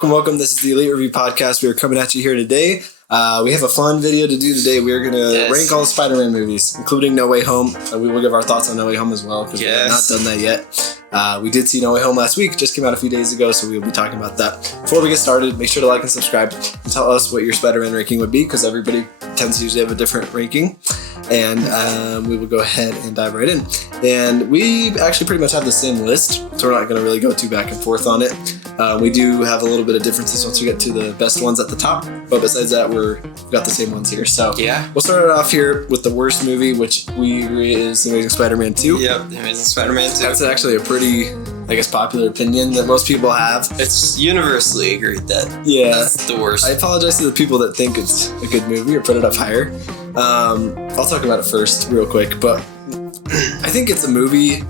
Welcome. This is the Elite Review Podcast. We are coming at you here today. We have a fun video to do today. We are going to rank all the Spider-Man movies, including No Way Home. We will give our thoughts on No Way Home as well, because we have not done that yet. We did see No Way Home last week. Just came out a few days ago, so we will be talking about that. Before we get started, make sure to like and subscribe and tell us what your Spider-Man ranking would be, because everybody tends to usually have a different ranking. And we will go ahead and dive right in. And we actually pretty much have the same list, so we're not going to really go too back and forth on it. We do have a little bit of differences once we get to the best ones at the top, but besides that, we've got the same ones here. So we'll start it off here with the worst movie, which we agree is The Amazing Spider-Man 2. Yep, The Amazing Spider-Man 2. That's actually a pretty, I guess, popular opinion that most people have. It's universally agreed that that's the worst. I apologize to the people that think it's a good movie or put it up higher. I'll talk about it first real quick, but I think it's a movie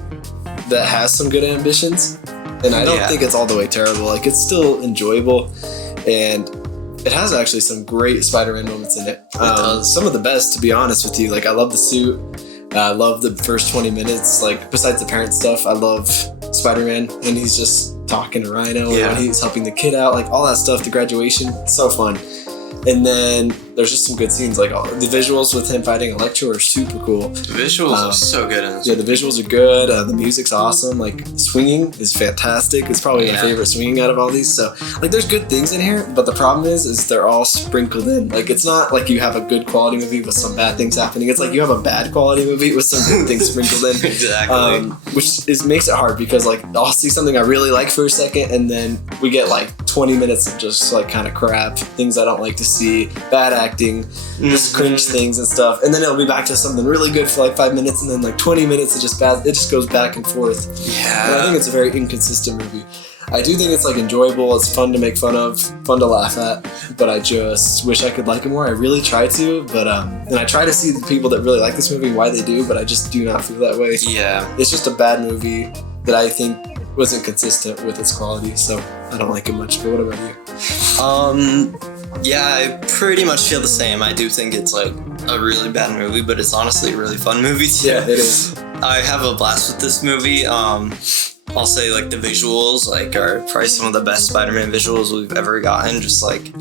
that has some good ambitions, and I don't think it's all the way terrible. Like, it's still enjoyable, and it has actually some great Spider-Man moments in it. Some of the best, to be honest with you. Like, I love the suit. I love the first 20 minutes. Like, besides the parent stuff, I love Spider-Man when he's just talking to Rhino, and when he's helping the kid out, like all that stuff, the graduation, so fun. And then there's just some good scenes, like the visuals with him fighting Electro are super cool. The visuals are so good in this movie. The visuals are good. The music's awesome. Like, swinging is fantastic. It's probably my favorite swinging out of all these. So, like, there's good things in here, but the problem is they're all sprinkled in. Like, it's not like you have a good quality movie with some bad things happening. It's like you have a bad quality movie with some good things sprinkled in. Exactly. Which makes it hard, because, like, I'll see something I really like for a second, and then we get, like, 20 minutes of just, like, kind of crap, things I don't like to see, bad acting, just cringe things and stuff, and then it'll be back to something really good for like 5 minutes, and then like 20 minutes it just goes back and forth. And I think it's a very inconsistent movie. I do think it's like enjoyable, it's fun to make fun of, fun to laugh at, but I just wish I could like it more. I really try to, but and I try to see the people that really like this movie why they do, but I just do not feel that way. It's just a bad movie that I think wasn't consistent with its quality, so I don't like it much. But what about you? I pretty much feel the same. I do think it's like a really bad movie, but it's honestly a really fun movie too. Yeah, it is. I have a blast with this movie. I'll say like the visuals are probably some of the best Spider-Man visuals we've ever gotten. Just like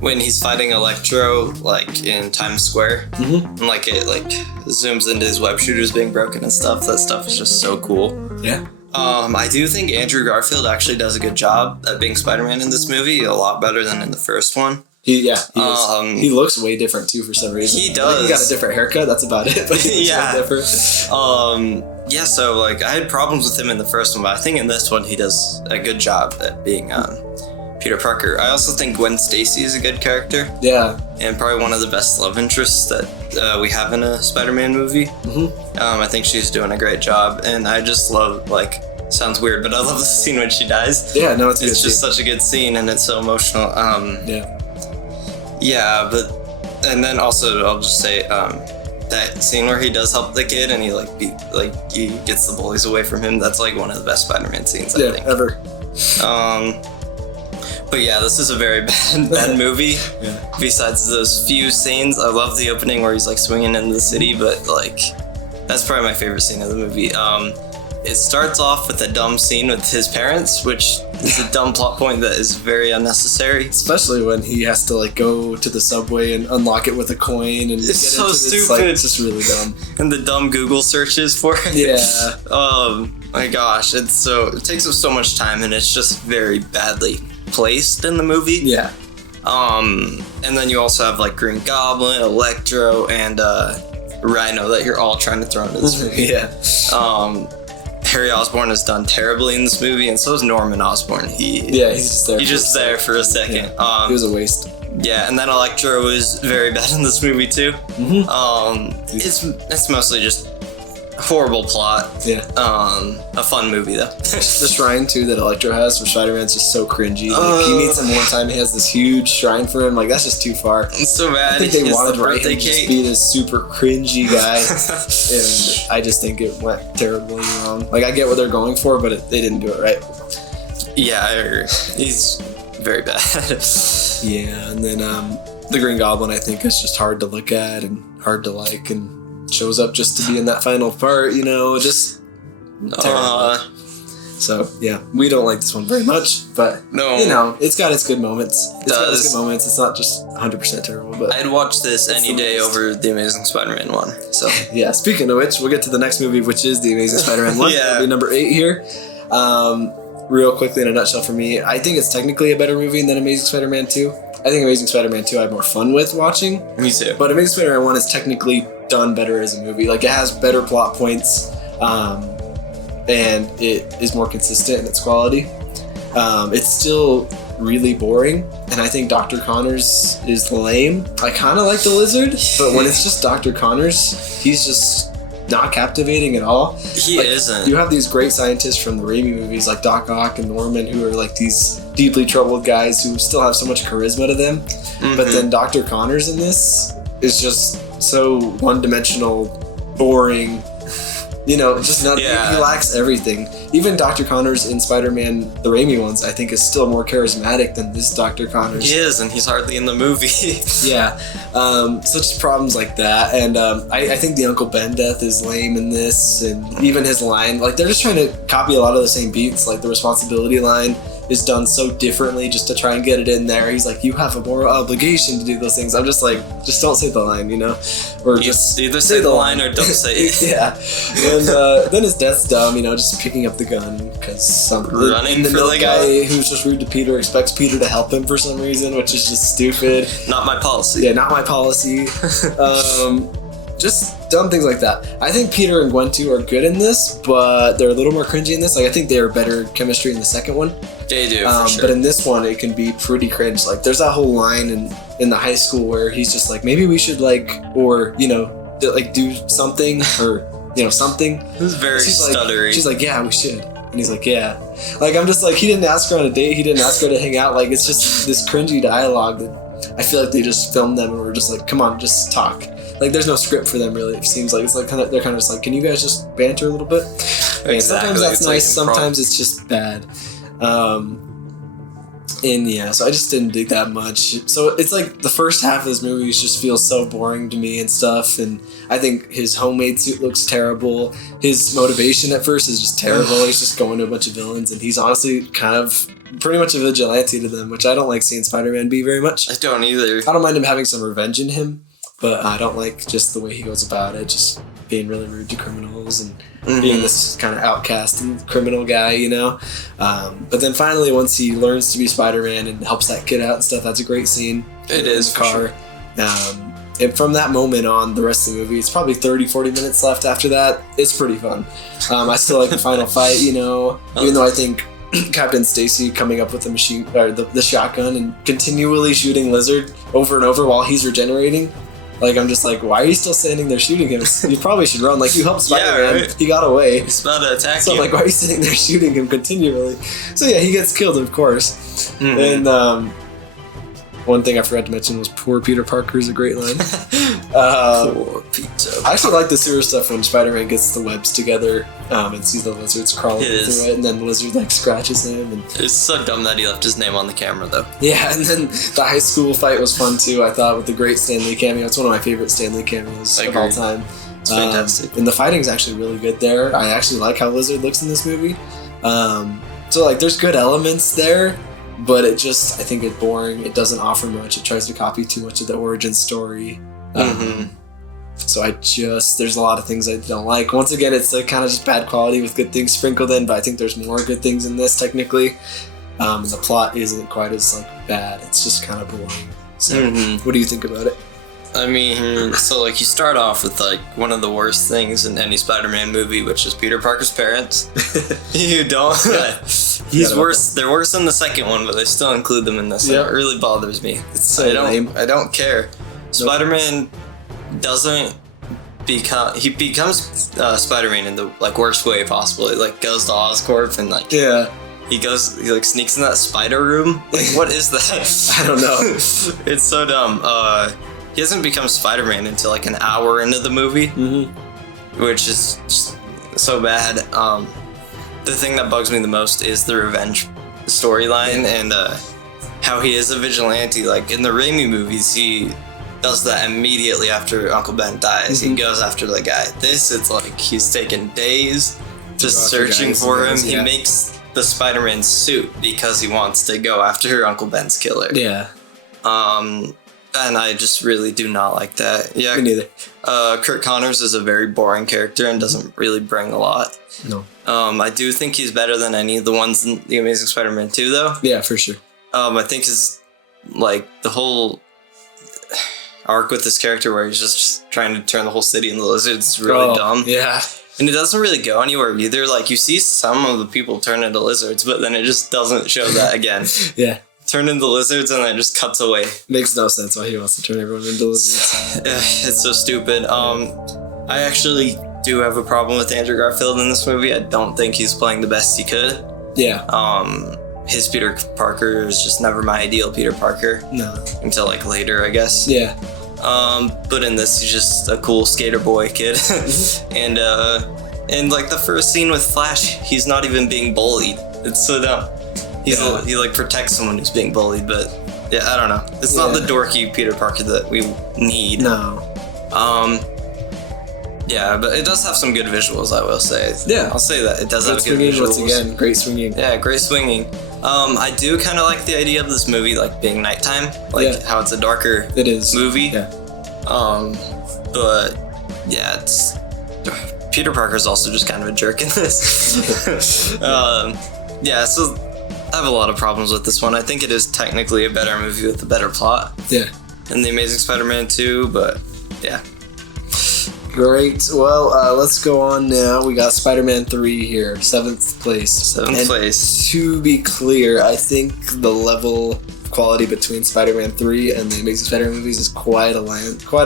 when he's fighting Electro like in Times Square, and like it like zooms into his web shooters being broken and stuff. That stuff is just so cool. I do think Andrew Garfield actually does a good job at being Spider-Man in this movie, a lot better than in the first one. He is. He looks way different too for some reason. He does. He got a different haircut, that's about it, but he looks different. So like I had problems with him in the first one, but I think in this one he does a good job at being Peter Parker. I also think Gwen Stacy is a good character. And probably one of the best love interests that we have in a Spider-Man movie. I think she's doing a great job, and I just love, like, sounds weird, but I love the scene when she dies. It's just such a good scene, and it's so emotional. And then also I'll just say that scene where he does help the kid and he he gets the bullies away from him. That's like one of the best Spider-Man scenes I think ever. But this is a very bad movie. Besides those few scenes, I love the opening where he's like swinging into the city, but like that's probably my favorite scene of the movie. It starts off with a dumb scene with his parents, which is a dumb plot point that is very unnecessary. Especially when he has to like go to the subway and unlock it with a coin, and it's so stupid. It's just really dumb. And the dumb Google searches for it. Oh my gosh, it takes up so much time, and it's just very badly placed in the movie. And then you also have like Green Goblin, Electro, and Rhino that you're all trying to throw into this movie. Harry Osborn is done terribly in this movie, and so is Norman Osborn. He's just there for a second. He was a waste. And then Electro is very bad in this movie too. It's mostly just horrible plot. A fun movie though. The shrine too that Electro has for Spider-Man's just so cringy. Like, he meets him one time, he has this huge shrine for him. Like, that's just too far. It's so bad. I think they wanted to write him to just be this super cringy guy, and I just think it went terribly wrong. Like, I get what they're going for, but they didn't do it right. I agree. He's very bad. And then the Green Goblin, I think, is just hard to look at and hard to like, and shows up just to be in that final part, just terrible. So, yeah, we don't like this one very much, but, it's got its good moments. It's not just 100% terrible, but... I'd watch this any day over The Amazing Spider-Man 1, so... Yeah, speaking of which, we'll get to the next movie, which is The Amazing Spider-Man 1. That'll be number 8 here. Real quickly, in a nutshell for me, I think it's technically a better movie than Amazing Spider-Man 2. I think Amazing Spider-Man 2 I had more fun with watching. Me too. But Amazing Spider-Man 1 is technically done better as a movie. Like, it has better plot points, and it is more consistent in its quality. It's still really boring, and I think Dr. Connors is lame. I kind of like the Lizard, but when it's just Dr. Connors, he's just not captivating at all. He isn't. You have these great scientists from the Raimi movies like Doc Ock and Norman who are like these deeply troubled guys who still have so much charisma to them. But then Dr. Connors in this is just so one-dimensional, boring. Just not. He lacks everything. Even Dr. Connors in Spider-Man, the Raimi ones, I think is still more charismatic than this Dr. Connors. He is, and he's hardly in the movie. Yeah. So just problems like that. And I think the Uncle Ben death is lame in this, and even his line. Like, they're just trying to copy a lot of the same beats. Like, the responsibility line is done so differently just to try and get it in there. He's like, you have a moral obligation to do those things. I'm just like, just don't say the line, or just either say the line or don't say it. Yeah. And then his death's dumb, just picking up the gun because the milk guy who's just rude to Peter expects Peter to help him for some reason, which is just stupid. Not my policy. Yeah, not my policy. Just dumb things like that. I think Peter and Gwen too are good in this, but they're a little more cringy in this. Like, I think they are better chemistry in the second one. They do, for sure. But in this one, it can be pretty cringe. Like, there's that whole line in the high school where he's just like, maybe we should do something or something. It was very stuttery. She's like, yeah, we should. And he's like, yeah. Like, I'm just like, he didn't ask her on a date. He didn't ask her to hang out. Like, it's just this cringy dialogue that I feel like they just filmed them and were just like, come on, just talk. Like, there's no script for them, really. It seems like it's like they're kind of just like, can you guys just banter a little bit? Exactly. Sometimes that's nice. Sometimes it's just bad. So I just didn't dig that much. So it's like the first half of this movie just feels so boring to me and stuff. And I think his homemade suit looks terrible. His motivation at first is just terrible. He's just going to a bunch of villains, and he's honestly kind of pretty much a vigilante to them, which I don't like seeing Spider-Man be very much. I don't either. I don't mind him having some revenge in him, but I don't like just the way he goes about it, just being really rude to criminals and being this kind of outcast and criminal guy, But then finally, once he learns to be Spider-Man and helps that kid out and stuff, that's a great scene. It is, in the car. Sure. And from that moment on, the rest of the movie, it's probably 30-40 minutes left after that. It's pretty fun. I still like the final fight, even though I think Captain Stacy coming up with the machine or the shotgun and continually shooting Lizard over and over while he's regenerating. Like, I'm just like, why are you still standing there shooting him? You probably should run. Like, you helped Spider-Man. Yeah, right. He got away. He's about to attack you. So I'm like, why are you sitting there shooting him continually? So yeah, he gets killed, of course. And one thing I forgot to mention was poor Peter Parker is a great line. Poor Peter. I actually like the sewer stuff when Spider-Man gets the webs together and sees the lizards crawling through it, and then the lizard scratches him. And it's so dumb that he left his name on the camera, though. Yeah, and then the high school fight was fun too. I thought with the great Stan Lee cameo. It's one of my favorite Stan Lee cameos of all time. It's fantastic. And the fighting's actually really good there. I actually like how Lizard looks in this movie. So there's good elements there. But I think it's boring. It doesn't offer much. It tries to copy too much of the origin story. So there's a lot of things I don't like. Once again, it's kind of just bad quality with good things sprinkled in, but I think there's more good things in this technically. And the plot isn't quite as bad. It's just kind of boring. So what do you think about it? I mean, so you start off with one of the worst things in any Spider-Man movie, which is Peter Parker's parents. You don't. He's worse. They're worse than the second one, but they still include them in this. Yeah. It really bothers me. It's so lame. I don't care. Nope. Spider-Man doesn't become. He becomes Spider-Man in the worst way possible. He goes to Oscorp and He sneaks in that spider room. What is that? I don't know. It's so dumb. He doesn't become Spider-Man until an hour into the movie, which is just so bad. The thing that bugs me the most is the revenge storyline and how he is a vigilante. In the Raimi movies, he does that immediately after Uncle Ben dies. He goes after the guy. This, it's he's taken days just searching for him. He makes the Spider-Man suit because he wants to go after Uncle Ben's killer. Yeah. And I just really do not like that. Yeah. Me neither. Kurt Connors is a very boring character and doesn't really bring a lot. No. I do think he's better than any of the ones in The Amazing Spider-Man 2, though. Yeah, for sure. I think his, the whole arc with this character where he's just trying to turn the whole city into lizards is really dumb. Yeah. And it doesn't really go anywhere either. You see some of the people turn into lizards, but then it just doesn't show that again. Yeah. Turn into lizards and then it just cuts away. Makes no sense why he wants to turn everyone into lizards. It's so stupid. I actually do have a problem with Andrew Garfield in this movie. I don't think he's playing the best he could. Yeah. His Peter Parker is just never my ideal Peter Parker. No. Until later, I guess. Yeah. But in this, he's just a cool skater boy kid. And the first scene with Flash, he's not even being bullied. It's so dumb. He protects someone who's being bullied, but yeah, I don't know. It's not the dorky Peter Parker that we need. No. Yeah, but it does have some good visuals, I will say. Yeah. I'll say that. It does have good visuals. Once again, great swinging. Yeah, great swinging. I do kind of like the idea of this movie being nighttime, how it's a darker movie. Yeah. But yeah, it's Peter Parker's also just kind of a jerk in this. Yeah, so I have a lot of problems with this one. I think it is technically a better movie with a better plot. Yeah. Than The Amazing Spider-Man 2, but yeah. Great. Well, let's go on now. We got Spider-Man 3 here, 7th place. 7th place. To be clear, I think the level of quality between Spider-Man 3 and the Amazing Spider-Man movies is quite a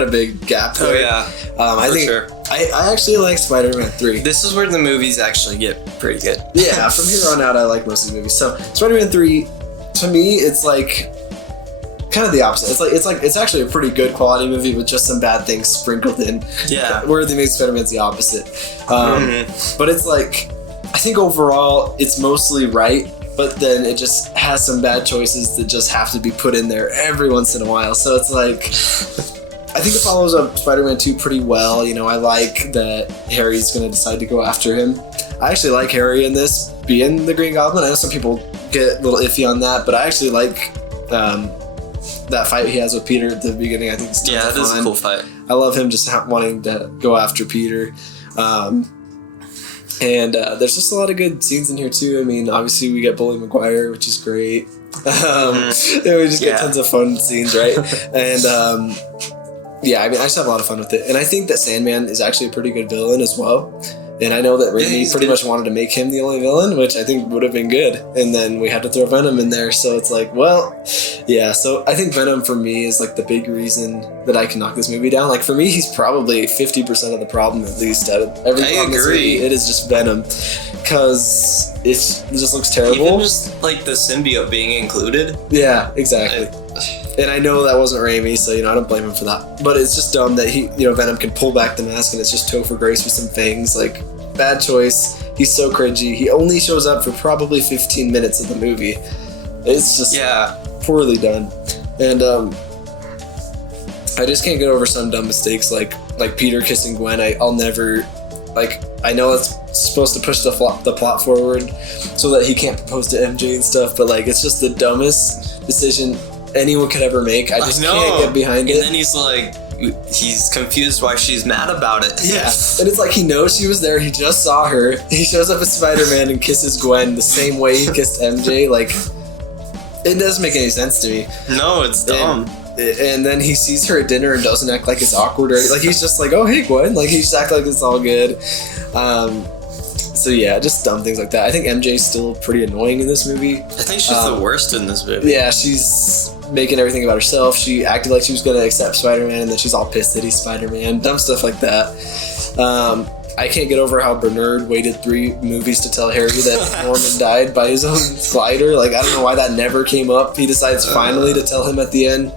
big gap there. Oh yeah. I think sure. I actually like Spider-Man 3. This is where the movies actually get pretty good. Yeah, from here on out, I like most of the movies. So Spider-Man 3, to me, it's kind of the opposite. It's actually a pretty good quality movie with just some bad things sprinkled in. Yeah. Where The Amazing Spider-Man's the opposite. But it's I think overall it's mostly right, but then it just has some bad choices that just have to be put in there every once in a while. So it's I think it follows up Spider-Man 2 pretty well. I like that Harry's going to decide to go after him. I actually like Harry in this being the Green Goblin. I know some people get a little iffy on that, but I actually like that fight he has with Peter at the beginning. I think it's it is a cool fight. I love him just wanting to go after Peter. And there's just a lot of good scenes in here too. I mean, obviously we get Bully Maguire, which is great. We just get tons of fun scenes, right? And yeah, I mean, I just have a lot of fun with it. And I think that Sandman is actually a pretty good villain as well. And I know that Raimi pretty much wanted to make him the only villain, which I think would have been good. And then we had to throw Venom in there. So it's yeah. So I think Venom for me is the big reason that I can knock this movie down. For me, he's probably 50% of the problem, at least. Out of every problem in this movie, it is just Venom. Because it just looks terrible. Even just the symbiote being included. Yeah, exactly. And I know that wasn't Raimi, so I don't blame him for that. But it's just dumb that Venom can pull back the mask and it's just Topher Grace with some fangs. Bad choice. He's so cringy. He only shows up for probably 15 minutes of the movie. It's just poorly done. And I just can't get over some dumb mistakes like Peter kissing Gwen. I'll never I know it's supposed to push the plot forward so that he can't propose to MJ and stuff, but it's just the dumbest decision anyone could ever make. I just can't get behind it. And then he's confused why she's mad about it. Yeah. And it's he knows she was there. He just saw her. He shows up as Spider-Man and kisses Gwen the same way he kissed MJ. It doesn't make any sense to me. No, it's dumb. And then he sees her at dinner and doesn't act like it's awkward. Or he's just oh, hey, Gwen. He just acts like it's all good. So yeah, just dumb things like that. I think MJ's still pretty annoying in this movie. I think she's the worst in this movie. Yeah, she's making everything about herself. She acted like she was going to accept Spider-Man, and then she's all pissed that he's Spider-Man. Dumb stuff like that. I can't get over how Bernard waited 3 movies to tell Harry that Norman died by his own glider. I don't know why that never came up. He decides finally to tell him at the end.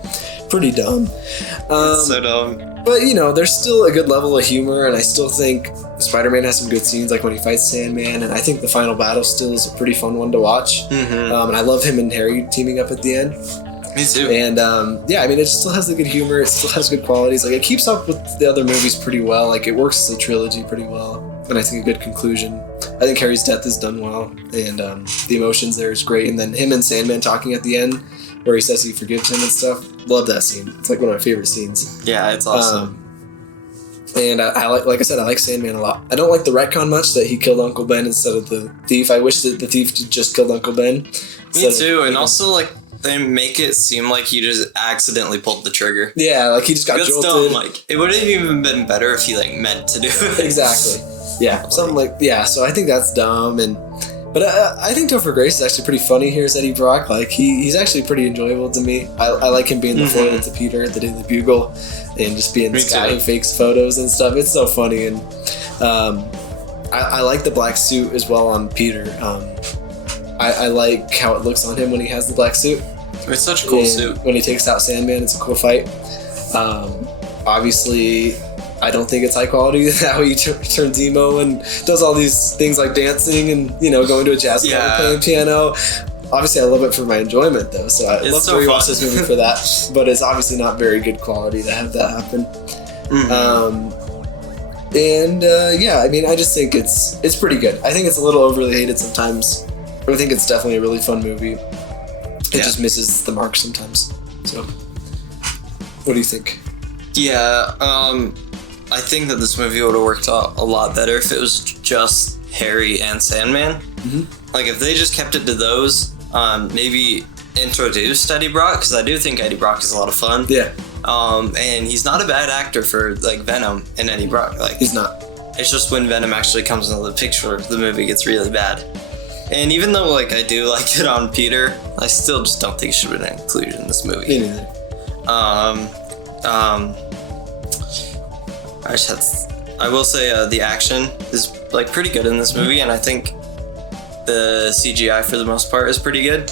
Pretty dumb. It's so dumb. But, there's still a good level of humor, and I still think Spider-Man has some good scenes, when he fights Sandman, and I think the final battle still is a pretty fun one to watch. Mm-hmm. And I love him and Harry teaming up at the end. Me too. And, it still has the good humor, it still has good qualities. It keeps up with the other movies pretty well. It works as a trilogy pretty well, and I think a good conclusion. I think Harry's death is done well, and the emotions there is great. And then him and Sandman talking at the end, where he says he forgives him and stuff. Love that scene. It's like one of my favorite scenes. Yeah, it's awesome. And I like I said, I like Sandman a lot. I don't like the retcon much that he killed Uncle Ben instead of the thief. I wish that the thief just killed Uncle Ben. Me too, and also like they make it seem like he just accidentally pulled the trigger. Yeah, like he just got jolted. Still, like it would have even been better if he like meant to do it. Exactly. Yeah, something like So I think that's dumb, but I think Topher Grace is actually pretty funny here as Eddie Brock. Like he's actually pretty enjoyable to me. I like him being the foil to Peter at the Daily Bugle, and just being this guy who fakes photos and stuff. It's so funny, and I like the black suit as well on Peter. I like how it looks on him when he has the black suit. It's such a cool suit. When he takes out Sandman, it's a cool fight. Obviously, I don't think it's high quality how he turns emo and does all these things like dancing and going to a jazz club and playing piano. Obviously, I love it for my enjoyment though, so I love to rewatch this movie for that. But it's obviously not very good quality to have that happen. I mean, I just think it's pretty good. I think it's a little overly hated sometimes. I think it's definitely a really fun movie. It just misses the mark sometimes. So, what do you think? Yeah, I think that this movie would have worked out a lot better if it was just Harry and Sandman. Like if they just kept it to those, maybe introduced Eddie Brock, because I do think Eddie Brock is a lot of fun. Yeah. And he's not a bad actor for like Venom and Eddie Brock. Like he's not. It's just when Venom actually comes into the picture, the movie gets really bad. And even though like I do like it on Peter, I still just don't think it should have been included in this movie. Me neither. I will say the action is like pretty good in this movie, and I think the CGI for the most part is pretty good.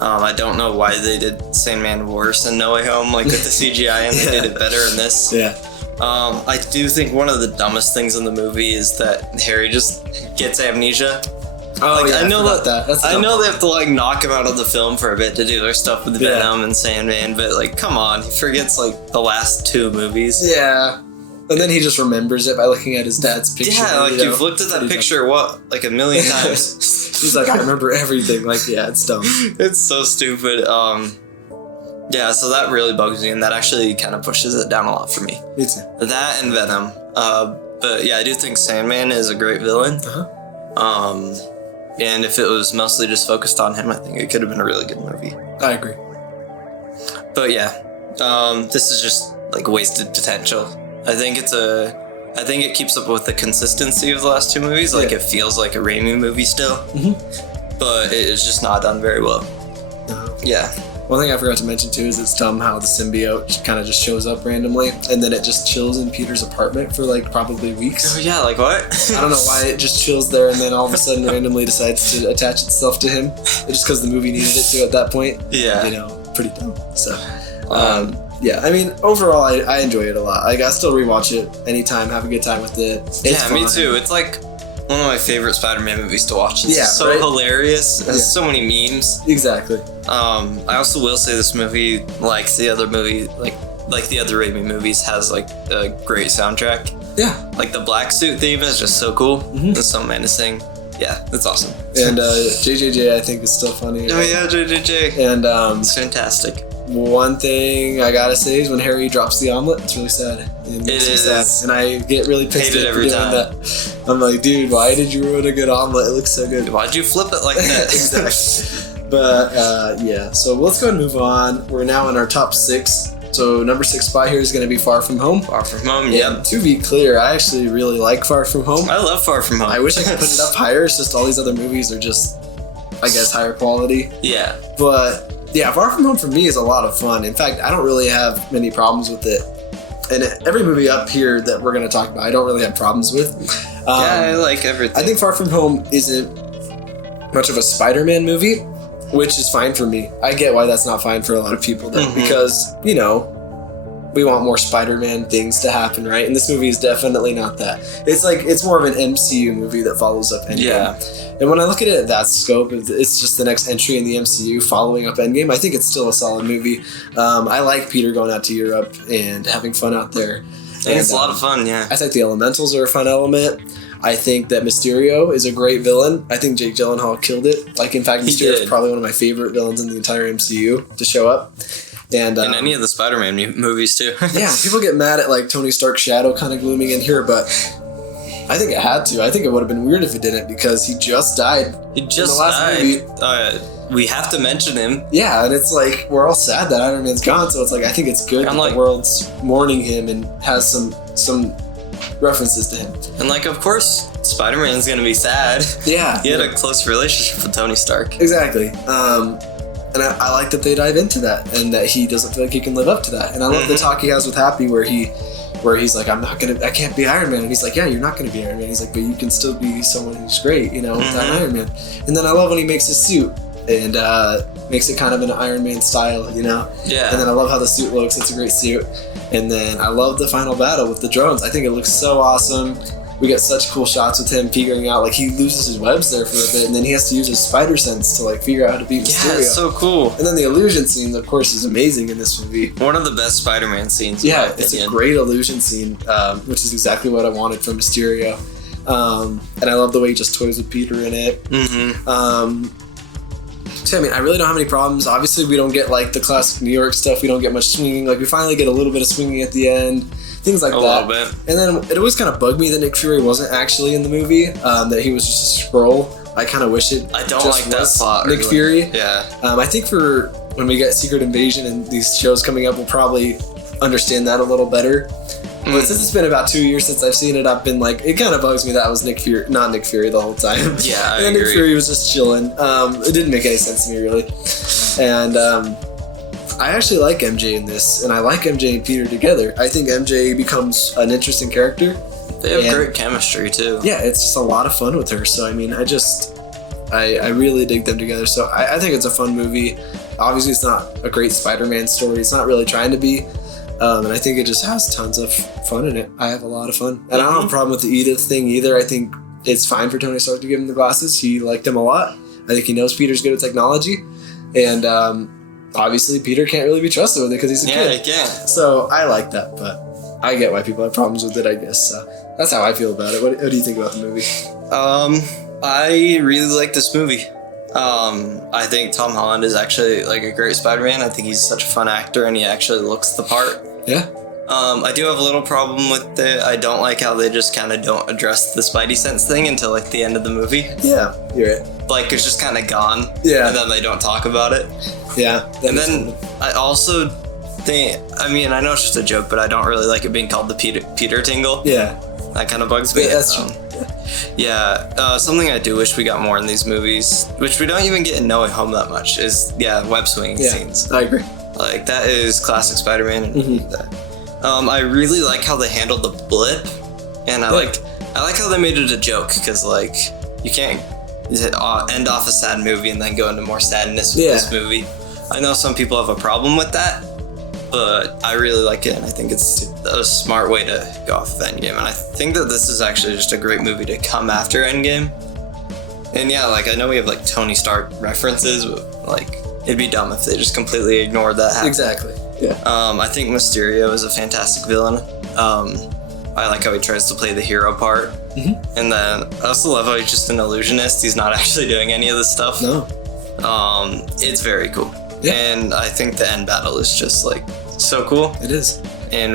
I don't know why they did Sandman worse in No Way Home, like with the CGI, and they did it better in this. Yeah. I do think one of the dumbest things in the movie is that Harry just gets amnesia. Oh, like, I know that. I know they have to like knock him out of the film for a bit to do their stuff with Venom and Sandman, but like, come on, he forgets like the last two movies. Yeah. And then he just remembers it by looking at his dad's picture. Yeah, like you've looked at that picture, like a million times. He's like, I remember everything. Like, yeah, it's dumb. It's so stupid. Yeah, so that really bugs me, and that actually kind of pushes it down a lot for me. Me too. That and Venom. But yeah, I do think Sandman is a great villain. And if it was mostly just focused on him, I think it could have been a really good movie. I agree. But yeah, this is just like wasted potential. I think it keeps up with the consistency of the last two movies. Like it feels like a Raimi movie still, but it is just not done very well. Yeah. One thing I forgot to mention too is it's dumb how the symbiote kind of just shows up randomly, and then it just chills in Peter's apartment for like probably weeks. Oh yeah, like what? I don't know why it just chills there, and then all of a sudden randomly decides to attach itself to him, just because the movie needed it to at that point. Yeah. Pretty dumb. So, yeah, I mean, overall, I enjoy it a lot. Like, I still rewatch it anytime, have a good time with it. It's fun. Me too. It's like one of my favorite Spider-Man movies to watch. It's so hilarious. It has so many memes. Exactly. I also will say this movie, like the other movie, like the other Raimi movies, has like a great soundtrack. Yeah. Like the black suit theme is just so cool. It's so menacing. Yeah, it's awesome. And JJJ, I think, is still funny. Oh yeah, JJJ. And it's fantastic. One thing I gotta say is when Harry drops the omelet, it's really sad. It makes me sad. And I get really pissed at every time. That. I'm like, dude, why did you ruin a good omelet? It looks so good. Why'd you flip it like that? Exactly. But yeah, so let's go and move on. We're now in our top 6. So number 6 spot here is going to be Far From Home. Far From Home, yeah. To be clear, I actually really like Far From Home. I love Far From Home. I wish I could put it up higher. It's just all these other movies are just, I guess, higher quality. Yeah. But yeah, Far From Home for me is a lot of fun. In fact, I don't really have many problems with it. And every movie up here that we're going to talk about, I don't really have problems with. Yeah, I like everything. I think Far From Home isn't much of a Spider-Man movie, which is fine for me. I get why that's not fine for a lot of people, though, because, we want more Spider-Man things to happen, right? And this movie is definitely not that. It's more of an MCU movie that follows up Endgame. Yeah. And when I look at it at that scope, it's just the next entry in the MCU following up Endgame. I think it's still a solid movie. I like Peter going out to Europe and having fun out there. And it's a lot of fun, yeah. I think the elementals are a fun element. I think that Mysterio is a great villain. I think Jake Gyllenhaal killed it. Like, in fact, Mysterio is probably one of my favorite villains in the entire MCU to show up. And in any of the Spider-Man movies, too. Yeah, people get mad at, like, Tony Stark's shadow kind of glooming in here, but I think it had to. I think it would have been weird if it didn't, because he just died. He just died. We have to mention him. Yeah, and it's like, we're all sad that Iron Man's gone, so it's like, I think it's good that the world's mourning him and has some references to him. And, like, of course, Spider-Man's gonna be sad. Yeah. He had a close relationship with Tony Stark. Exactly. And I like that they dive into that, and that he doesn't feel like he can live up to that. And I love the talk he has with Happy, where he's like, I can't be Iron Man. And he's like, yeah, you're not going to be Iron Man. He's like, but you can still be someone who's great, without Iron Man. And then I love when he makes his suit and makes it kind of in an Iron Man style, Yeah. And then I love how the suit looks. It's a great suit. And then I love the final battle with the drones. I think it looks so awesome. We get such cool shots with him figuring out, like, he loses his webs there for a bit, and then he has to use his spider sense to, like, figure out how to beat Mysterio. Yeah, it's so cool. And then the illusion scene, of course, is amazing in this movie. One of the best Spider-Man scenes. Yeah, it's a great illusion scene, which is exactly what I wanted from Mysterio. And I love the way he just toys with Peter in it. So, I mean, I really don't have any problems. Obviously, we don't get, like, the classic New York stuff. We don't get much swinging. Like, we finally get a little bit of swinging at the end. Things like that. A little bit. And then it always kind of bugged me that Nick Fury wasn't actually in the movie, that he was just a Skrull. I kind of wish it I don't like that plot. Nick Fury. Yeah. I think for when we get Secret Invasion and these shows coming up, we'll probably understand that a little better. But since it's been about 2 years since I've seen it, I've been like, it kind of bugs me that was Nick Fury, not Nick Fury the whole time. Yeah, I agree. Nick Fury was just chilling. It didn't make any sense to me, really. And I actually like MJ in this, and I like MJ and Peter together. I think MJ becomes an interesting character. They have great chemistry, too. Yeah, it's just a lot of fun with her. So, I mean, I really dig them together. So, I think it's a fun movie. Obviously, it's not a great Spider-Man story. It's not really trying to be. And I think it just has tons of fun in it. I have a lot of fun. And I don't have a problem with the Edith thing either. I think it's fine for Tony Stark to give him the glasses. He liked them a lot. I think he knows Peter's good at technology. And obviously, Peter can't really be trusted with it because he's a kid. Yeah, he can't. So I like that, but I get why people have problems with it, I guess. So that's how I feel about it. What do you think about the movie? I really like this movie. I think Tom Holland is actually, like, a great Spider-Man. I think he's such a fun actor, and he actually looks the part. Yeah. I do have a little problem with it. I don't like how they just kind of don't address the Spidey sense thing until, like, the end of the movie. Yeah, you're right. Like, it's just kind of gone. Yeah. And then they don't talk about it. Yeah. And then I also think, I mean, I know it's just a joke, but I don't really like it being called the Peter Tingle. Yeah. That kind of bugs me. Yeah, that's true. Yeah, something I do wish we got more in these movies, which we don't even get in No Way Home that much, is, web swinging scenes. I agree. Like, that is classic Spider-Man, and that. I really like how they handled the blip, and I like how they made it a joke, because, like, you can't end off a sad movie and then go into more sadness with this movie. I know some people have a problem with that, but I really like it, and I think it's a smart way to go off of Endgame, and I think that this is actually just a great movie to come after Endgame. And yeah, like, I know we have, like, Tony Stark references, but, like, it'd be dumb if they just completely ignored that. Exactly. Yeah. I think Mysterio is a fantastic villain. I like how he tries to play the hero part. And then I also love how he's just an illusionist. He's not actually doing any of this stuff. No. It's very cool. Yeah. And I think the end battle is just, like, so cool. It is. And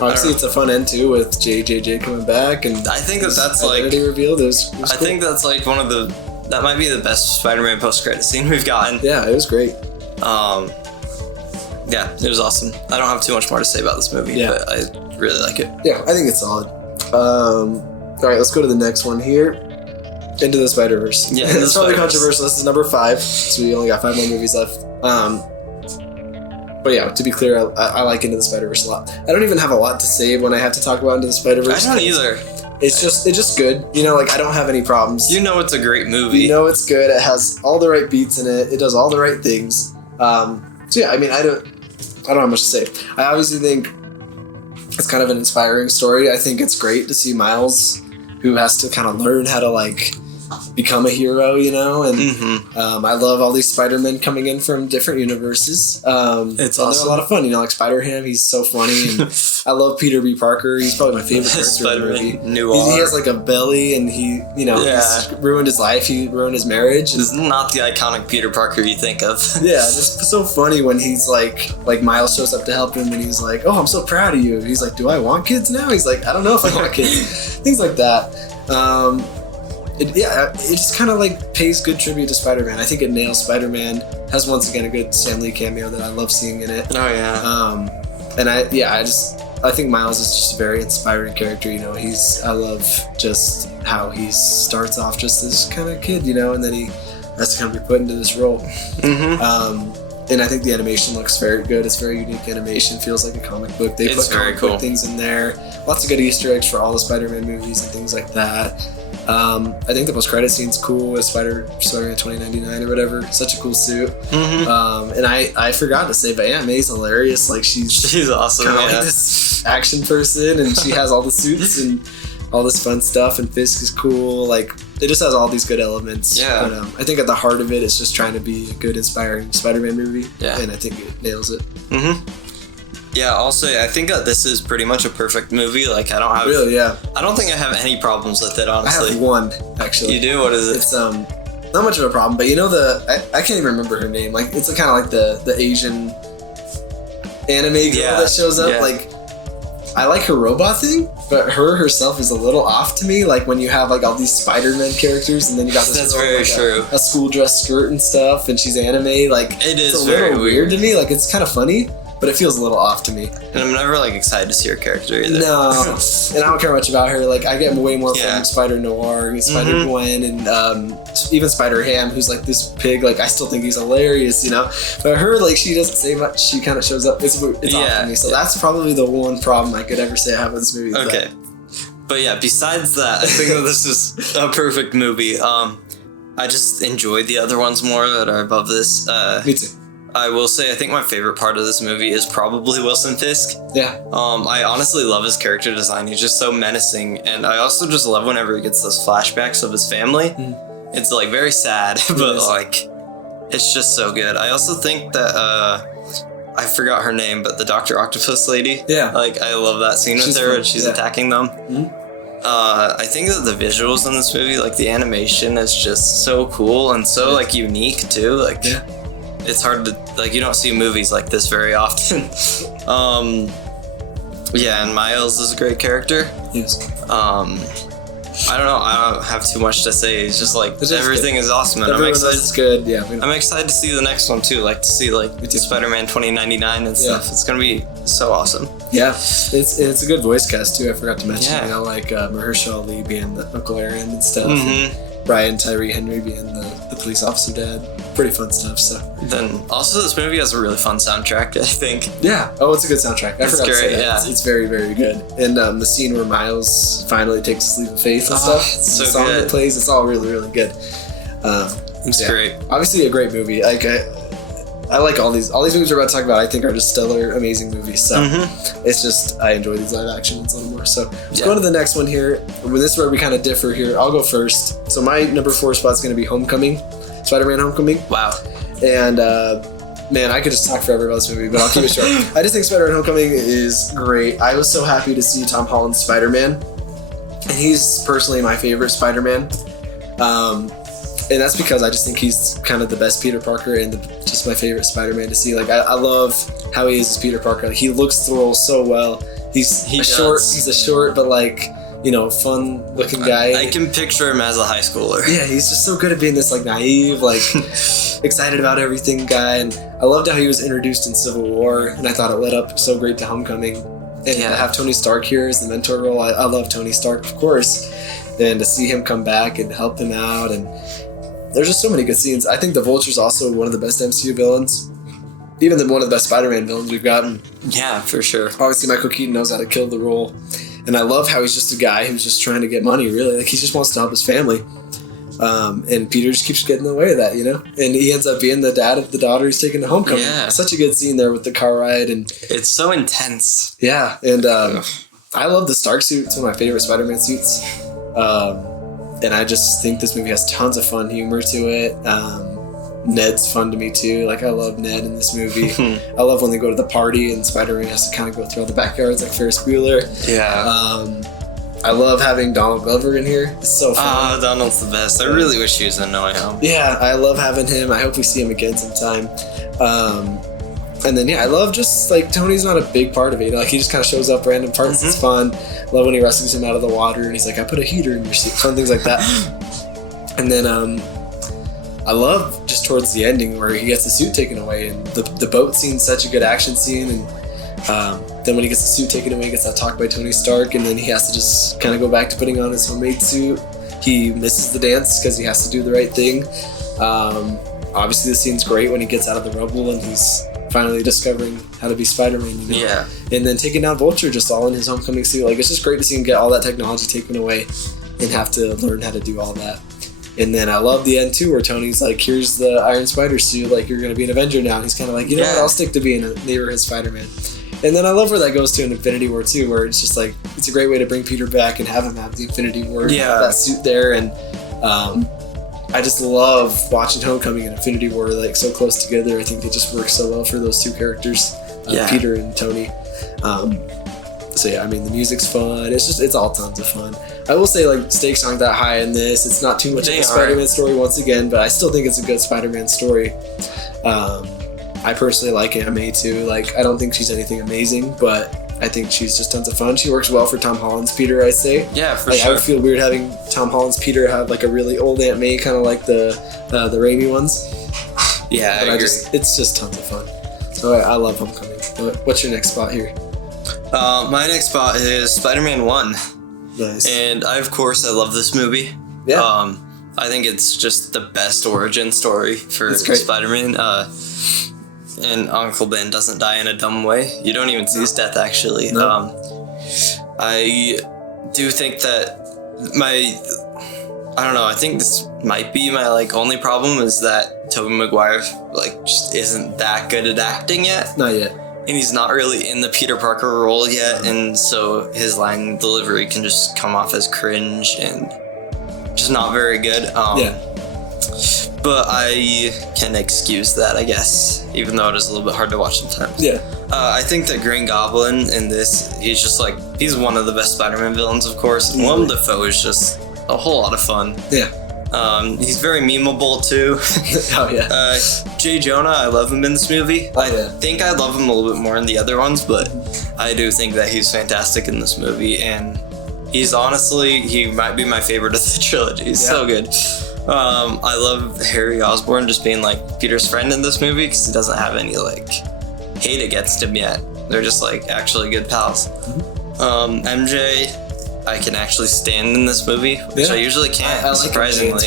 obviously it's a fun end too with JJJ coming back, and I think that's like identity revealed. It was I cool. think that's like that might be the best Spider-Man post-credit scene we've gotten. Yeah, it was great. Yeah, it was awesome. I don't have too much more to say about this movie, but I really like it. Yeah, I think it's solid. All right, let's go to the next one here. Into the Spiderverse. Yeah, it's probably controversial. This is number 5, so we only got 5 more movies left. But yeah, to be clear, I like Into the Spider-Verse a lot. I don't even have a lot to say when I have to talk about Into the Spider-Verse. I don't either. It's just good. Like, I don't have any problems. You know it's a great movie. You know it's good. It has all the right beats in it. It does all the right things. So yeah, I mean, I don't have much to say. I obviously think it's kind of an inspiring story. I think it's great to see Miles, who has to kind of learn how to, like, become a hero, you know, and I love all these Spider-Men coming in from different universes. It's awesome. They're a lot of fun, you know, like Spider-Ham, he's so funny, and I love Peter B. Parker. He's probably my favorite character in the movie. He has like a belly, and he, you know, he's ruined his life. He ruined his marriage. This is not the iconic Peter Parker you think of. Yeah, it's so funny when he's like Miles shows up to help him, and he's like, "Oh, I'm so proud of you." He's like, "Do I want kids now?" He's like, "I don't know if I want kids." Things like that. It just kind of like pays good tribute to Spider-Man. I think it nails Spider-Man. Has once again a good Stan Lee cameo that I love seeing in it. Oh yeah. And I think Miles is just a very inspiring character. You know, I love just how he starts off just this kind of kid, you know, and then he has to kind of be put into this role. And I think the animation looks very good. It's very unique animation. Feels like a comic book. They put comic book things in there. Lots of good Easter eggs for all the Spider-Man movies and things like that. I think the post-credit scene's cool with Spider-Man 2099 or whatever. Such a cool suit. And I forgot to say, but Aunt May's hilarious. Like she's awesome. Kind of like this action person, and she has all the suits and all this fun stuff. And Fisk is cool. Like it just has all these good elements. Yeah. But, I think at the heart of it, it's just trying to be a good, inspiring Spider-Man movie. Yeah. And I think it nails it. Yeah, I'll say I think that this is pretty much a perfect movie. Like I don't think I have any problems with it, honestly. I have one, actually. You do? What is it? It's not much of a problem, but you know I can't even remember her name. Like it's kind of like the Asian anime girl that shows up. Yeah. Like I like her robot thing, but her herself is a little off to me. Like when you have like all these Spider-Man characters, and then you got this a school dress skirt and stuff, and she's anime. Like it's a little weird to me. Like it's kind of funny, but it feels a little off to me. And I'm never like excited to see her character either. No, and I don't care much about her. Like I get way more from Spider Noir and Spider Gwen and even Spider Ham, who's like this pig. Like I still think he's hilarious, you know. But her, like she doesn't say much. She kind of shows up. It's off to me. So that's probably the one problem I could ever say I have with this movie. Okay, but yeah, besides that, I think that this is a perfect movie. I just enjoyed the other ones more that are above this. Me too. I will say I think my favorite part of this movie is probably Wilson Fisk. Yeah. I honestly love his character design. He's just so menacing, and I also just love whenever he gets those flashbacks of his family. It's like very sad, but like it's just so good. I also think that I forgot her name, but the Dr. Octopus lady. Yeah. Like I love that scene with her when she's attacking them. I think that the visuals in this movie, like the animation, is just so cool and so like unique too. Like it's hard to like you don't see movies like this very often. And Miles is a great character. Yes. I don't know. I don't have too much to say. It's just like everything is awesome, and I'm excited. It's good. Yeah. I'm excited to see the next one too. Like to see like Spider-Man 2099 and stuff. It's gonna be so awesome. Yeah, it's a good voice cast too. I forgot to mention. You know, like Mahershala Ali being the Uncle Aaron and stuff. And Brian Tyree Henry being the police officer dad. Pretty fun stuff. So then also this movie has a really fun soundtrack, I think. Yeah. Oh, it's a good soundtrack. I forgot to say that. Yeah. It's very, very good. And the scene where Miles finally takes his leap of faith and stuff. It's so the song good. that plays, it's all really, really good. It's great. Obviously a great movie. Like I like all these movies we're about to talk about. I think are just stellar, amazing movies. So it's just I enjoy these live action ones a little more. So let's go to the next one here. This is where we kind of differ here. I'll go first. So my number 4 spot is going to be Homecoming. Spider-Man Homecoming. Wow. And man, I could just talk forever about this movie, but I'll keep it short. I just think Spider-Man Homecoming is great. I was so happy to see Tom Holland's Spider-Man, and he's personally my favorite Spider-Man. And that's because I just think he's kind of the best Peter Parker and just my favorite Spider-Man to see. Like I love how he is as Peter Parker. Like, he looks the role so well. He's a short but like, you know, fun looking guy. I can picture him as a high schooler. Yeah, he's just so good at being this like naive, like excited about everything guy. And I loved how he was introduced in Civil War, and I thought it led up so great to Homecoming. And to have Tony Stark here as the mentor role, I love Tony Stark, of course. And to see him come back and help him out, and there's just so many good scenes. I think the Vulture's also one of the best MCU villains. Even one of the best Spider-Man villains we've gotten. Yeah, for sure. Obviously, Michael Keaton knows how to kill the role. And I love how he's just a guy who's just trying to get money, really. Like, he just wants to help his family. And Peter just keeps getting in the way of that, you know? And he ends up being the dad of the daughter he's taking to Homecoming. Yeah. Such a good scene there with the car ride. And it's so intense. Yeah. And I love the Stark suit. It's one of my favorite Spider-Man suits. And I just think this movie has tons of fun humor to it. Ned's fun to me too. Like, I love Ned in this movie. I love when they go to the party and Spider-Man has to kind of go through all the backyards like Ferris Bueller. Yeah. I love having Donald Glover in here. It's so fun. Oh, Donald's the best. I really wish he was in No Way Home. Yeah, I love having him. I hope we see him again sometime. And then, I love just, like, Tony's not a big part of it. You know, like, he just kind of shows up random parts. It's fun. Love when he rescues him out of the water and he's like, I put a heater in your seat. Fun things like that. And then, I love just towards the ending where he gets the suit taken away, and the boat scene's such a good action scene. And then when he gets the suit taken away, he gets that talk by Tony Stark, and then he has to just kind of go back to putting on his homemade suit. He misses the dance because he has to do the right thing. Obviously, the scene's great when he gets out of the rubble and he's finally discovering how to be Spider-Man. You know? Yeah. And then taking down Vulture just all in his homecoming suit. Like, it's just great to see him get all that technology taken away and have to learn how to do all that. And then I love the end too, where Tony's like, here's the Iron Spider suit, like, you're going to be an Avenger now. And he's kind of like, you know what, I'll stick to being a neighborhood Spider-Man. And then I love where that goes to in Infinity War too, where it's just like, it's a great way to bring Peter back and have him have the Infinity War, that suit there. And I just love watching Homecoming and Infinity War like so close together. I think they just work so well for those two characters, Peter and Tony. So yeah, I mean, the music's fun. It's all tons of fun. I will say, like, stakes aren't that high in this. It's not too much of a Spider-Man story once again, but I still think it's a good Spider-Man story. I personally like Aunt May too. Like, I don't think she's anything amazing, but I think she's just tons of fun. She works well for Tom Holland's Peter, I say. Yeah, for sure. I would feel weird having Tom Holland's Peter have like a really old Aunt May, kind of like the Raimi ones. Yeah, but it's just tons of fun. So I love Homecoming. What's your next spot here? My next spot is Spider-Man 1. Nice. And I love this movie. Yeah. I think it's just the best origin story for Spider-Man. And Uncle Ben doesn't die in a dumb way. You don't even see his death, actually. No. I do think that I think this might be my, like, only problem is that Tobey Maguire, like, just isn't that good at acting yet. Not yet. And he's not really in the Peter Parker role yet, and so his line delivery can just come off as cringe and just not very good. But I can excuse that, I guess, even though it is a little bit hard to watch sometimes. Yeah. I think that Green Goblin in this, he's one of the best Spider-Man villains, of course. And Willem Dafoe is just a whole lot of fun. Yeah. He's very memeable too. Oh yeah. Jay Jonah, I love him in this movie. I think I love him a little bit more in the other ones, but I do think that he's fantastic in this movie, and he might be my favorite of the trilogy. He's so good. I love Harry Osborn just being like Peter's friend in this movie because he doesn't have any like hate against him yet. They're just like actually good pals. MJ, I can actually stand in this movie, which I usually can't, I like surprisingly.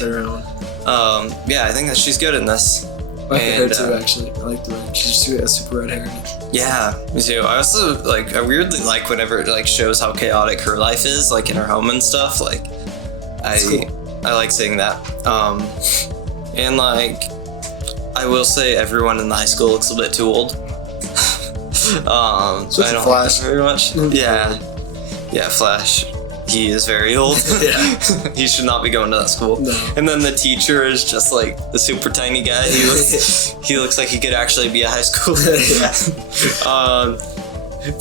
I think that she's good in this. I like her too, actually. I like the way she has super red hair. Yeah, me too. I also I weirdly like whenever it like shows how chaotic her life is, like in her home and stuff. Like, I like seeing that. And like, I will say everyone in the high school looks a bit too old. I don't like that very much. Yeah, Flash. He is very old. He should not be going to that school. No. And then the teacher is just like the super tiny guy. He looks like he could actually be a high schooler.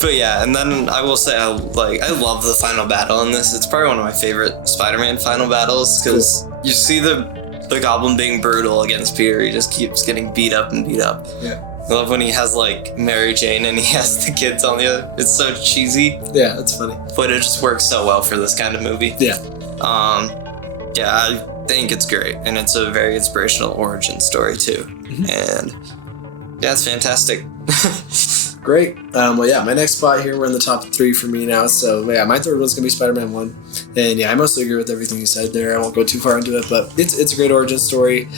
But yeah, and then I will say I love the final battle in this. It's probably one of my favorite Spider-Man final battles because you see the Goblin being brutal against Peter. He just keeps getting beat up and beat up. Yeah. I love when he has like Mary Jane and he has the kids on the other. It's so cheesy. Yeah, it's funny. But it just works so well for this kind of movie. Yeah. I think it's great, and it's a very inspirational origin story too. And yeah, it's fantastic. Great. My next spot here, we're in the top 3 for me now. So yeah, my third one's gonna be Spider-Man 1, and yeah, I mostly agree with everything you said there. I won't go too far into it, but it's a great origin story.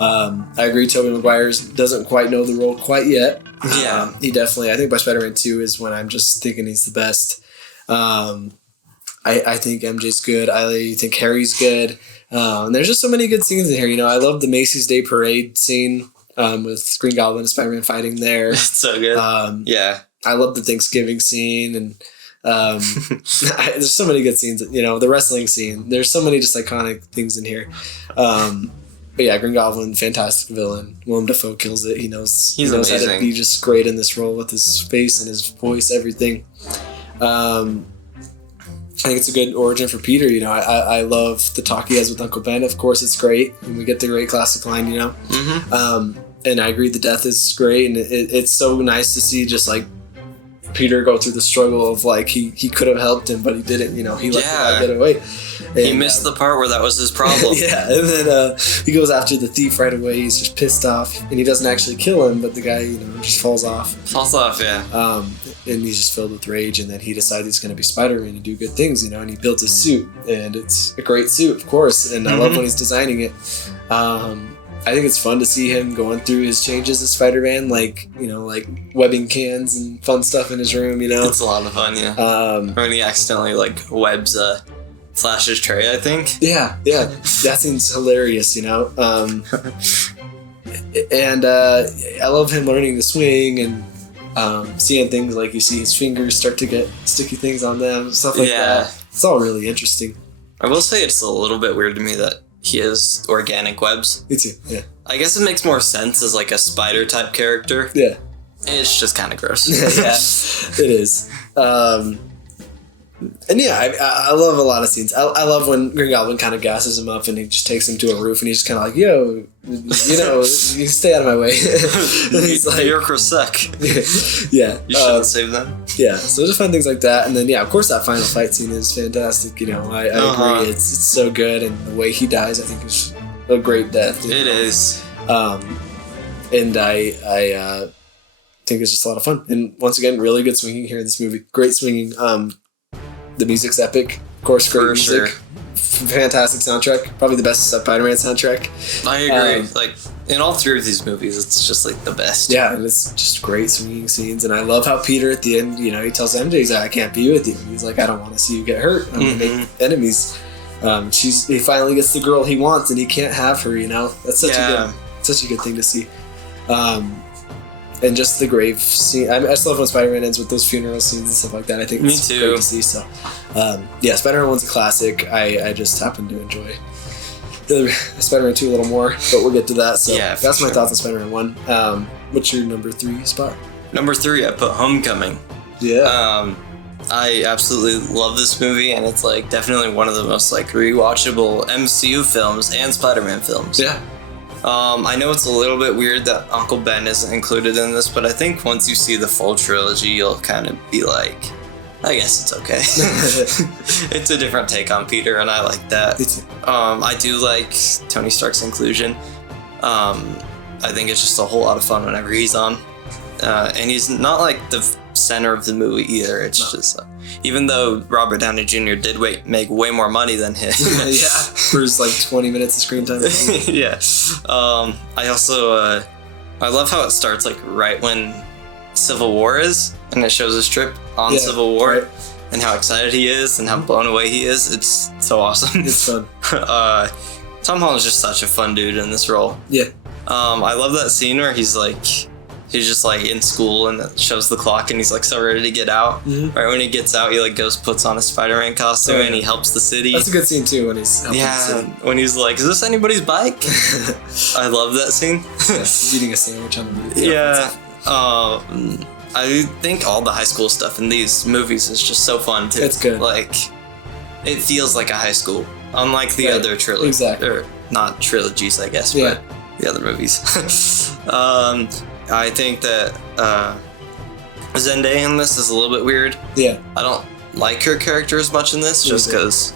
I agree. Tobey Maguire doesn't quite know the role quite yet. Yeah, he definitely. I think by Spider-Man 2 is when I'm just thinking he's the best. I think MJ's good. I think Harry's good. And there's just so many good scenes in here. You know, I love the Macy's Day Parade scene. With Green Goblin and Spider-Man fighting there. It's so good. I love the Thanksgiving scene, and There's so many good scenes, the wrestling scene. There's so many just iconic things in here. But yeah, Green Goblin, fantastic villain. Willem Dafoe kills it. He knows how to be just great in this role with his face and his voice, everything. I think it's a good origin for Peter. I love the talk he has with Uncle Ben. Of course, it's great, and we get the great classic line. Mm-hmm. And I agree, the death is great, and it's so nice to see just like Peter go through the struggle of like he could have helped him, but he didn't. He let the guy get away. And, he missed the part where that was his problem. Yeah, and then he goes after the thief right away. He's just pissed off, and he doesn't actually kill him, but the guy, just falls off. Yeah. And he's just filled with rage, and then he decides he's going to be Spider-Man and do good things, and he builds a suit, and it's a great suit, of course, and I love when he's designing it. I think it's fun to see him going through his changes as Spider-Man, like webbing cans and fun stuff in his room, It's a lot of fun, yeah. When he accidentally, Webs Flash's tray, I think. Yeah. That seems hilarious, And I love him learning to swing and seeing things like you see his fingers start to get sticky things on them, stuff like that. It's all really interesting. I will say it's a little bit weird to me that he has organic webs. Me too, yeah. I guess it makes more sense as a spider type character. Yeah. It's just kind of gross. Yeah, it is. And yeah, I love a lot of scenes. I love when Green Goblin kind of gasses him up and he just takes him to a roof and he's just kind of like, yo, you stay out of my way. And he's like, you're Krosek. Yeah. You shouldn't save them. Yeah, so just fun things like that. And then, yeah, of course that final fight scene is fantastic. I agree. It's so good. And the way he dies, I think, is a great death. It is. And I think it's just a lot of fun. And once again, really good swinging here in this movie. Great swinging. The music's epic. Of course, great music. Sure. Fantastic soundtrack. Probably the best Spider-Man soundtrack. I agree. In all three of these movies, it's just the best. Yeah, and it's just great swinging scenes. And I love how Peter at the end, he tells MJ, he's like, I can't be with you. He's like, I don't want to see you get hurt. I'm going to make enemies. He finally gets the girl he wants and he can't have her, That's such a good thing to see. And just the grave scene. I just love when Spider-Man ends with those funeral scenes and stuff like that. I think it's great to see. So, Spider-Man 1's a classic. I just happen to enjoy Spider-Man 2 a little more, but we'll get to that. So that's my thoughts on Spider-Man 1. What's your number 3 spot? Number 3, I put Homecoming. Yeah. I absolutely love this movie, and it's definitely one of the most rewatchable MCU films and Spider-Man films. Yeah. I know it's a little bit weird that Uncle Ben isn't included in this, but I think once you see the full trilogy, you'll kind of be like, I guess it's okay. It's a different take on Peter, and I like that. I do like Tony Stark's inclusion. I think it's just a whole lot of fun whenever he's on. And he's not the center of the movie either. It's just even though Robert Downey Jr. did make way more money than him. Yeah, for his 20 minutes of screen time. Yeah. I also I love how it starts right when Civil War is, and it shows his trip on Civil War, right, and how excited he is and how blown away he is. It's so awesome. It's fun. Tom Holland's just such a fun dude in this role. Yeah. I love that scene where he's just in school and it shows the clock and he's so ready to get out. Mm-hmm. Right when he gets out, he goes puts on a Spider-Man costume and he helps the city. That's a good scene too when he's helping the city. When he's like, is this anybody's bike? I love that scene. He's eating a sandwich on the movie. Yeah. I think all the high school stuff in these movies is just so fun too. It's good. It feels like a high school, unlike the other trilogies. Exactly. Or not trilogies, I guess, but the other movies. I think that Zendaya in this is a little bit weird. Yeah. I don't like her character as much in this, just because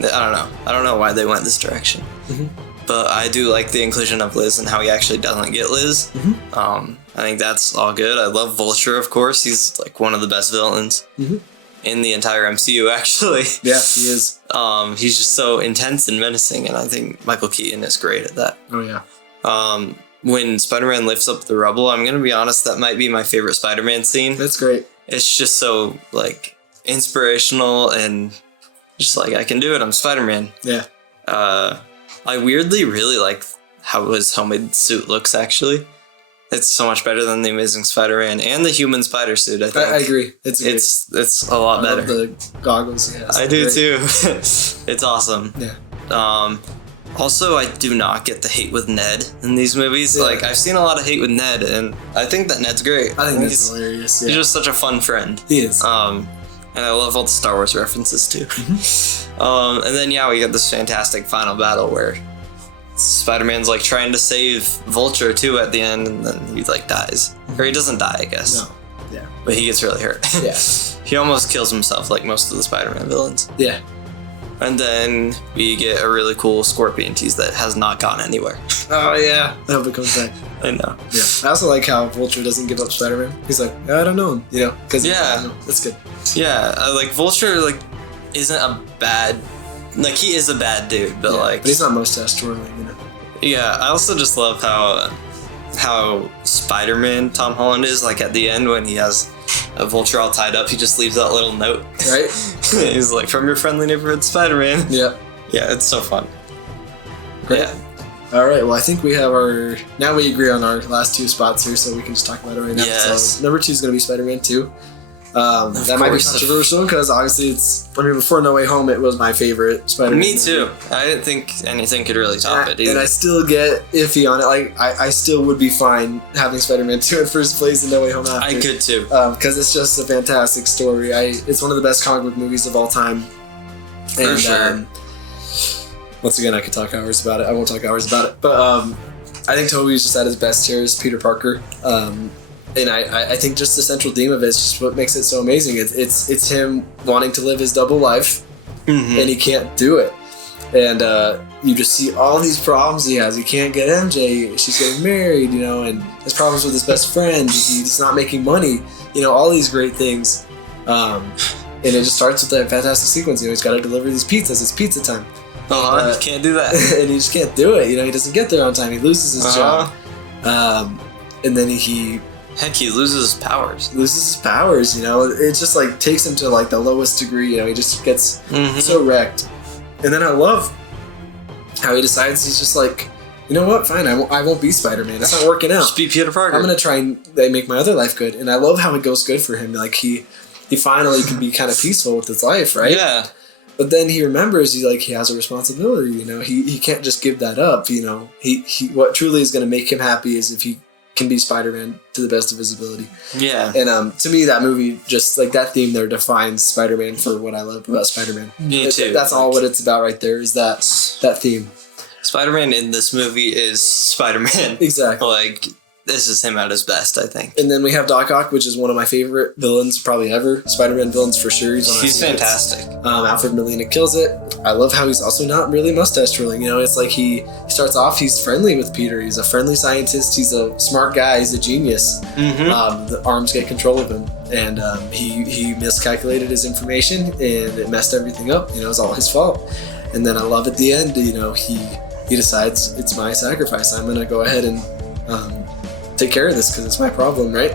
I don't know why they went this direction. Mm-hmm. But I do like the inclusion of Liz and how he actually doesn't get Liz. Mm-hmm. I think that's all good. I love Vulture, of course. He's one of the best villains in the entire MCU, actually. Yeah, he is. He's just so intense and menacing, and I think Michael Keaton is great at that. Oh yeah. When Spider-Man lifts up the rubble, I'm gonna be honest, that might be my favorite Spider-Man scene. That's great. It's just so inspirational and just I can do it. I'm Spider-Man. Yeah. I weirdly really like how his homemade suit looks, actually. It's so much better than the Amazing Spider-Man and the human spider suit. I think I agree. It's a lot better. I love the goggles. Yeah, I do too. It's awesome. Yeah. Also, I do not get the hate with Ned in these movies. Yeah. Like, I've seen a lot of hate with Ned, and I think that Ned's great. I think he's hilarious. Yeah. He's just such a fun friend. He is. And I love all the Star Wars references too. And then we get this fantastic final battle where Spider-Man's like trying to save Vulture too at the end, and then he like dies. Or he doesn't die, I guess. No. Yeah. But he gets really hurt. Yeah. He almost kills himself like most of the Spider-Man villains. Yeah. And then we get a really cool Scorpion tease that has not gone anywhere. Oh yeah. I hope it comes back. I know. Yeah. I also like how Vulture doesn't give up Spider-Man. He's like, I don't know him, because that's good. Yeah, like Vulture isn't a bad, he is a bad dude, but but he's not mustache twirling, Yeah, I also just love how Spider-Man Tom Holland is, like at the end when he has a Vulture all tied up, he just leaves that little note. Right? He's like, from your friendly neighborhood Spider-Man. Yeah. Yeah, it's so fun. Great. Yeah. All right, well, I think we have now we agree on our last two spots here, so we can just talk about it right now. Yes. So number 2 is going to be Spider-Man 2. That might be controversial because obviously before No Way Home, it was my favorite Spider-Man. Me too. I didn't think anything could really top it either. And I still get iffy on it. Like, I still would be fine having Spider-Man 2 in first place and No Way Home after. I could too. Because it's just a fantastic story. It's one of the best comic book movies of all time. For sure. Once again, I could talk hours about it. I won't talk hours about it. But I think Tobey's just at his best here as Peter Parker. And I think just the central theme of it is just what makes it so amazing. It's him wanting to live his double life, and he can't do it. And you just see all these problems he has. He can't get MJ. She's getting married, and his problems with his best friend. He's not making money. All these great things. And it just starts with that fantastic sequence. He's got to deliver these pizzas. It's pizza time. You can't do that. And he just can't do it. He doesn't get there on time. He loses his job. And then he loses his powers. It just takes him to the lowest degree. He just gets so wrecked. And then I love how he decides he's just like, you know what? Fine, I won't be Spider-Man. It's not working out. Just be Peter Parker. I'm gonna try and make my other life good. And I love how it goes good for him. He finally can be kind of peaceful with his life, right? Yeah. But then he remembers he has a responsibility. He can't just give that up. He what truly is gonna make him happy is if he can be Spider-Man to the best of his ability. Yeah. And to me, that movie just that theme there defines Spider-Man for what I love about Spider-Man. Me too. That's all what it's about right there is that theme. Spider-Man in this movie is Spider-Man. Exactly. This is him at his best, I think. And then we have Doc Ock, which is one of my favorite villains probably ever. Spider-Man villains for sure. He's fantastic. Alfred Molina kills it. I love how he's also not really mustache twirling. It's like he starts off, he's friendly with Peter. He's a friendly scientist. He's a smart guy. He's a genius. The arms get control of him. And he miscalculated his information and it messed everything up. It was all his fault. And then I love at the end, he decides it's my sacrifice. I'm going to go ahead and take care of this because it's my problem, right?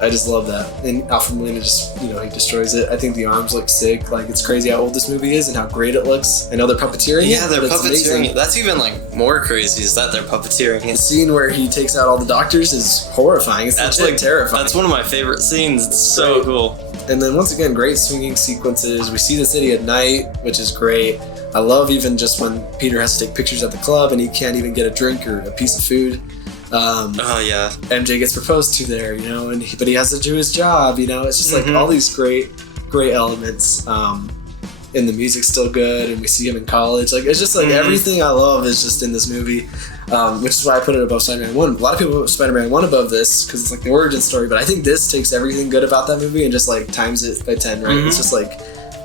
I just love that. And Alfred Molina just, he destroys it. I think the arms look sick. It's crazy how old this movie is and how great it looks. I know they're puppeteering it. Yeah, they're puppeteering it. That's even more crazy is that they're puppeteering it. The scene where he takes out all the doctors is horrifying. It's terrifying. That's one of my favorite scenes. It's so cool. And then once again, great swinging sequences. We see the city at night, which is great. I love even just when Peter has to take pictures at the club and he can't even get a drink or a piece of food. Yeah. MJ gets proposed to there, but he has to do his job, It's just all these great elements. And the music's still good, and we see him in college. It's just everything I love is just in this movie, which is why I put it above Spider-Man 1. A lot of people put Spider-Man 1 above this because it's the origin story, but I think this takes everything good about that movie and just times it by 10, right? It's just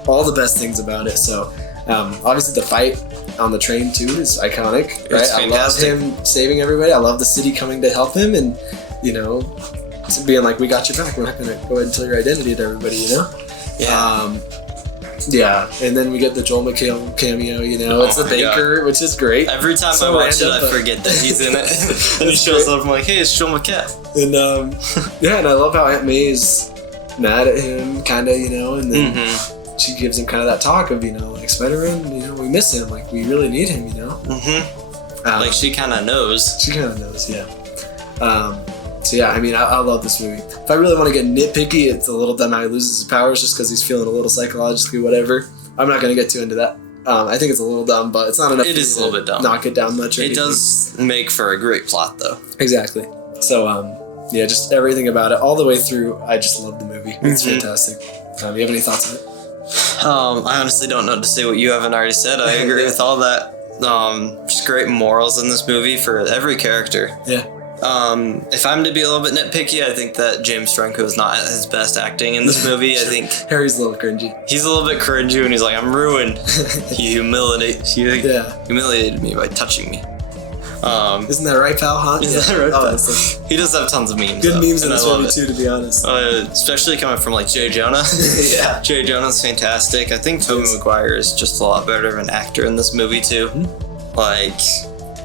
all the best things about it. So obviously the fight on the train too is iconic, right? I love him saving everybody. I love the city coming to help him and being we got your back, we're not gonna go ahead and tell your identity to everybody, Yeah, and then we get the Joel Mchale cameo, it's the baker, which is great. Every time I watch it, I forget that he's in it. And he shows up, I'm like, hey, it's Joel Mchale. And and I love how Aunt May is mad at him, kind of, and then she gives him kind of that talk of, Spider-Man, we miss him, we really need him, she kind of knows. She kind of knows, yeah. So yeah, I mean, I love this movie. If I really want to get nitpicky, it's a little dumb how he loses his powers just because he's feeling a little psychologically whatever. I'm not going to get too into that. I think it's a little dumb, but it's not enough. It is a little bit dumb. Knock it down much. It does make for a great plot, though. Exactly. So, yeah, just everything about it, all the way through, I just love the movie. It's fantastic. You have any thoughts on it? I honestly don't know to say what you haven't already said. I agree with all that. Just great morals in this movie for every character. Yeah. If I'm to be a little bit nitpicky, I think that James Franco is not at his best acting in this movie. I think Harry's a little cringy. He's a little bit cringy when he's like, "I'm ruined." He humiliated me by touching me. Isn't that right, pal? Huh? Is that right, pal? He does have tons of memes. Good memes in this movie too, to be honest. Especially coming from like Jay Jonah. Yeah, Jay Jonah's fantastic. I think Tobey Maguire is just a lot better of an actor in this movie too. Mm-hmm. Like,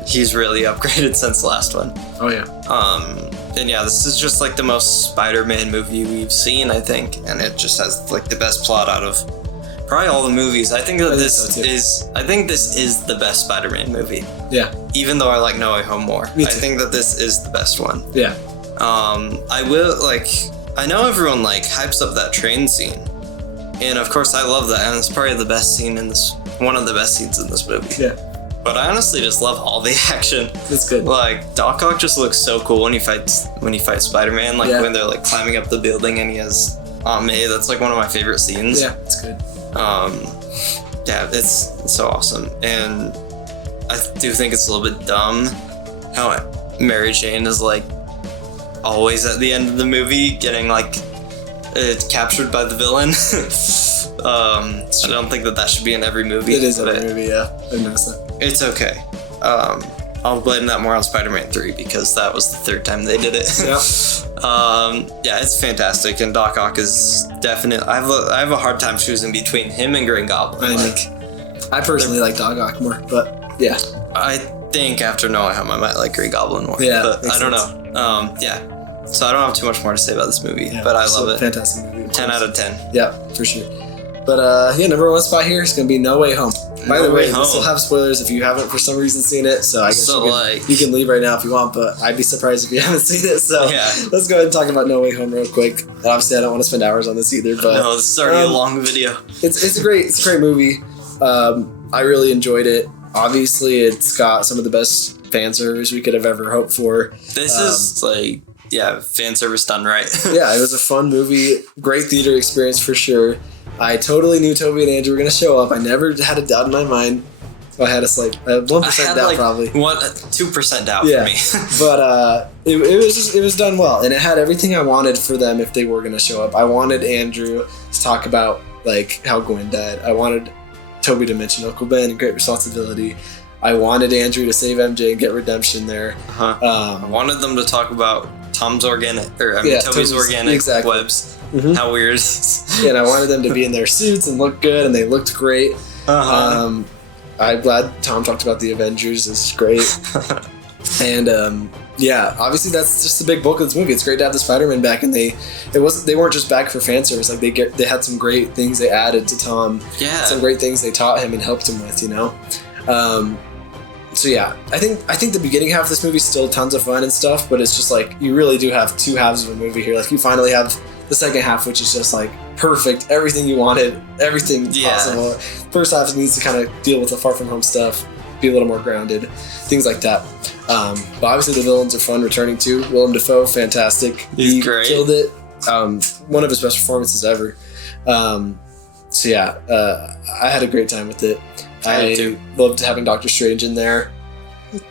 he's really upgraded since the last one. Oh yeah. And yeah, this is just like the most Spider-Man movie we've seen, I think, and it just has like the best plot out of probably all the movies. I think that this is the best Spider-Man movie. Yeah. Even though I like No Way Home more, I think that this is the best one. Yeah. I know everyone like hypes up that train scene, and of course I love that, and it's probably the best scene in this. One of the best scenes in this movie. Yeah. But I honestly just love all the action. It's good. Like, Doc Ock just looks so cool when he fights Spider-Man. Like, when they're like climbing up the building and he has Aunt May. That's like one of my favorite scenes. Yeah, it's good. Yeah, it's so awesome. And I do think it's a little bit dumb how Mary Jane is like always at the end of the movie getting like captured by the villain. I don't think that should be in every movie. It is every movie, yeah. I've noticed that. It's okay. I'll blame that more on Spider-Man 3 because that was the third time they did it. Yeah. Yeah, it's fantastic, and Doc Ock is definitely. I have a hard time choosing between him and Green Goblin. I personally like Doc Ock more, but yeah. I think after No Way Home, I might like Green Goblin more. Yeah, but I don't know. Yeah. So I don't have too much more to say about this movie, but I love it. Fantastic movie. 10 out of 10. Yeah, for sure. But yeah, number one spot here is going to be No Way Home. By the way, we still have spoilers if you haven't for some reason seen it, so I guess you can leave right now if you want, but I'd be surprised if you haven't seen it, so let's go ahead and talk about No Way Home real quick. Obviously, I don't want to spend hours on this either, but... No, this is already a long video. It's a great movie. I really enjoyed it. Obviously, it's got some of the best fan service we could have ever hoped for. This is like... Yeah, fan service done right. Yeah, it was a fun movie. Great theater experience for sure. I totally knew Toby and Andrew were going to show up. I never had a doubt in my mind. Well, I had 1% doubt probably. 2% doubt for me. But it was done well, and it had everything I wanted for them if they were going to show up. I wanted Andrew to talk about like how Gwen died. I wanted Toby to mention Uncle Ben and Great Responsibility. I wanted Andrew to save MJ and get redemption there. I wanted them to talk about Toby's organic webs. Mm-hmm. How weird. Yeah, and I wanted them to be in their suits and look good, and they looked great. I'm glad Tom talked about the Avengers. It's great. And yeah, obviously that's just the big bulk of this movie. It's great to have the Spider-Man back, and they weren't just back for fan service. Like they had some great things they added to Tom. Yeah, some great things they taught him and helped him with. You know. So yeah, I think the beginning half of this movie is still tons of fun and stuff, but it's just like you really do have two halves of a movie here. Like you finally have the second half, which is just like perfect, everything you wanted, everything possible. First half needs to kind of deal with the Far From Home stuff, be a little more grounded, things like that. But obviously the villains are fun returning too. Willem Dafoe, fantastic. He great. Killed it. One of his best performances ever. So yeah, I had a great time with it. I loved having Doctor Strange in there.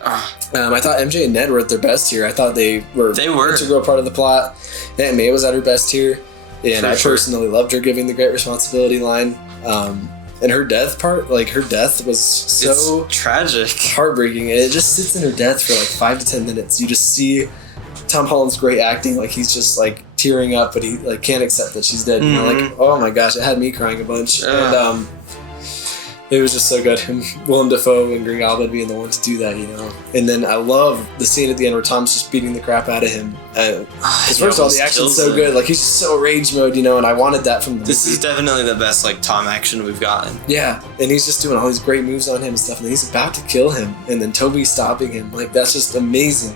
I thought MJ and Ned were at their best here. I thought they were an integral part of the plot. Aunt May was at her best here, and I personally loved her giving the Great Responsibility line. And her death was so tragic, heartbreaking, and it just sits in her death for like 5 to 10 minutes. You just see Tom Holland's great acting, like he's just like tearing up, but he like can't accept that she's dead. Mm-hmm. You know, like oh my gosh, it had me crying a bunch. And it was just so good. And Willem Dafoe and Green Goblin being the one to do that, you know. And then I love the scene at the end where Tom's just beating the crap out of him. Because first of all, the action's so good. Like he's just so rage mode, you know. And I wanted that from the movie. This is definitely the best like Tom action we've gotten. Yeah, and he's just doing all these great moves on him and stuff. And he's about to kill him, and then Toby's stopping him. Like that's just amazing.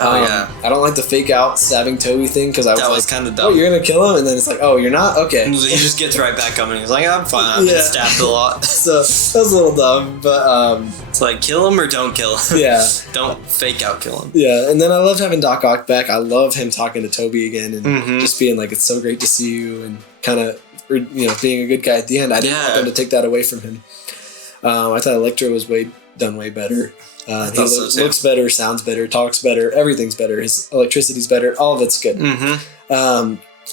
I don't like the fake out stabbing Toby thing because that was kind of dumb. Oh, you're gonna kill him, and then it's like, oh, you're not? Okay. And he just gets right back up and he's like, I'm fine. I've been stabbed a lot. So that was a little dumb, but it's like, kill him or don't kill him. Yeah. Don't fake out kill him. Yeah, and then I loved having Doc Ock back. I love him talking to Toby again and just being like, it's so great to see you, and kind of, being a good guy at the end. I didn't want them to take that away from him. I thought Electro was done way better. He looks better, sounds better, talks better, everything's better. His electricity's better. All of it's good.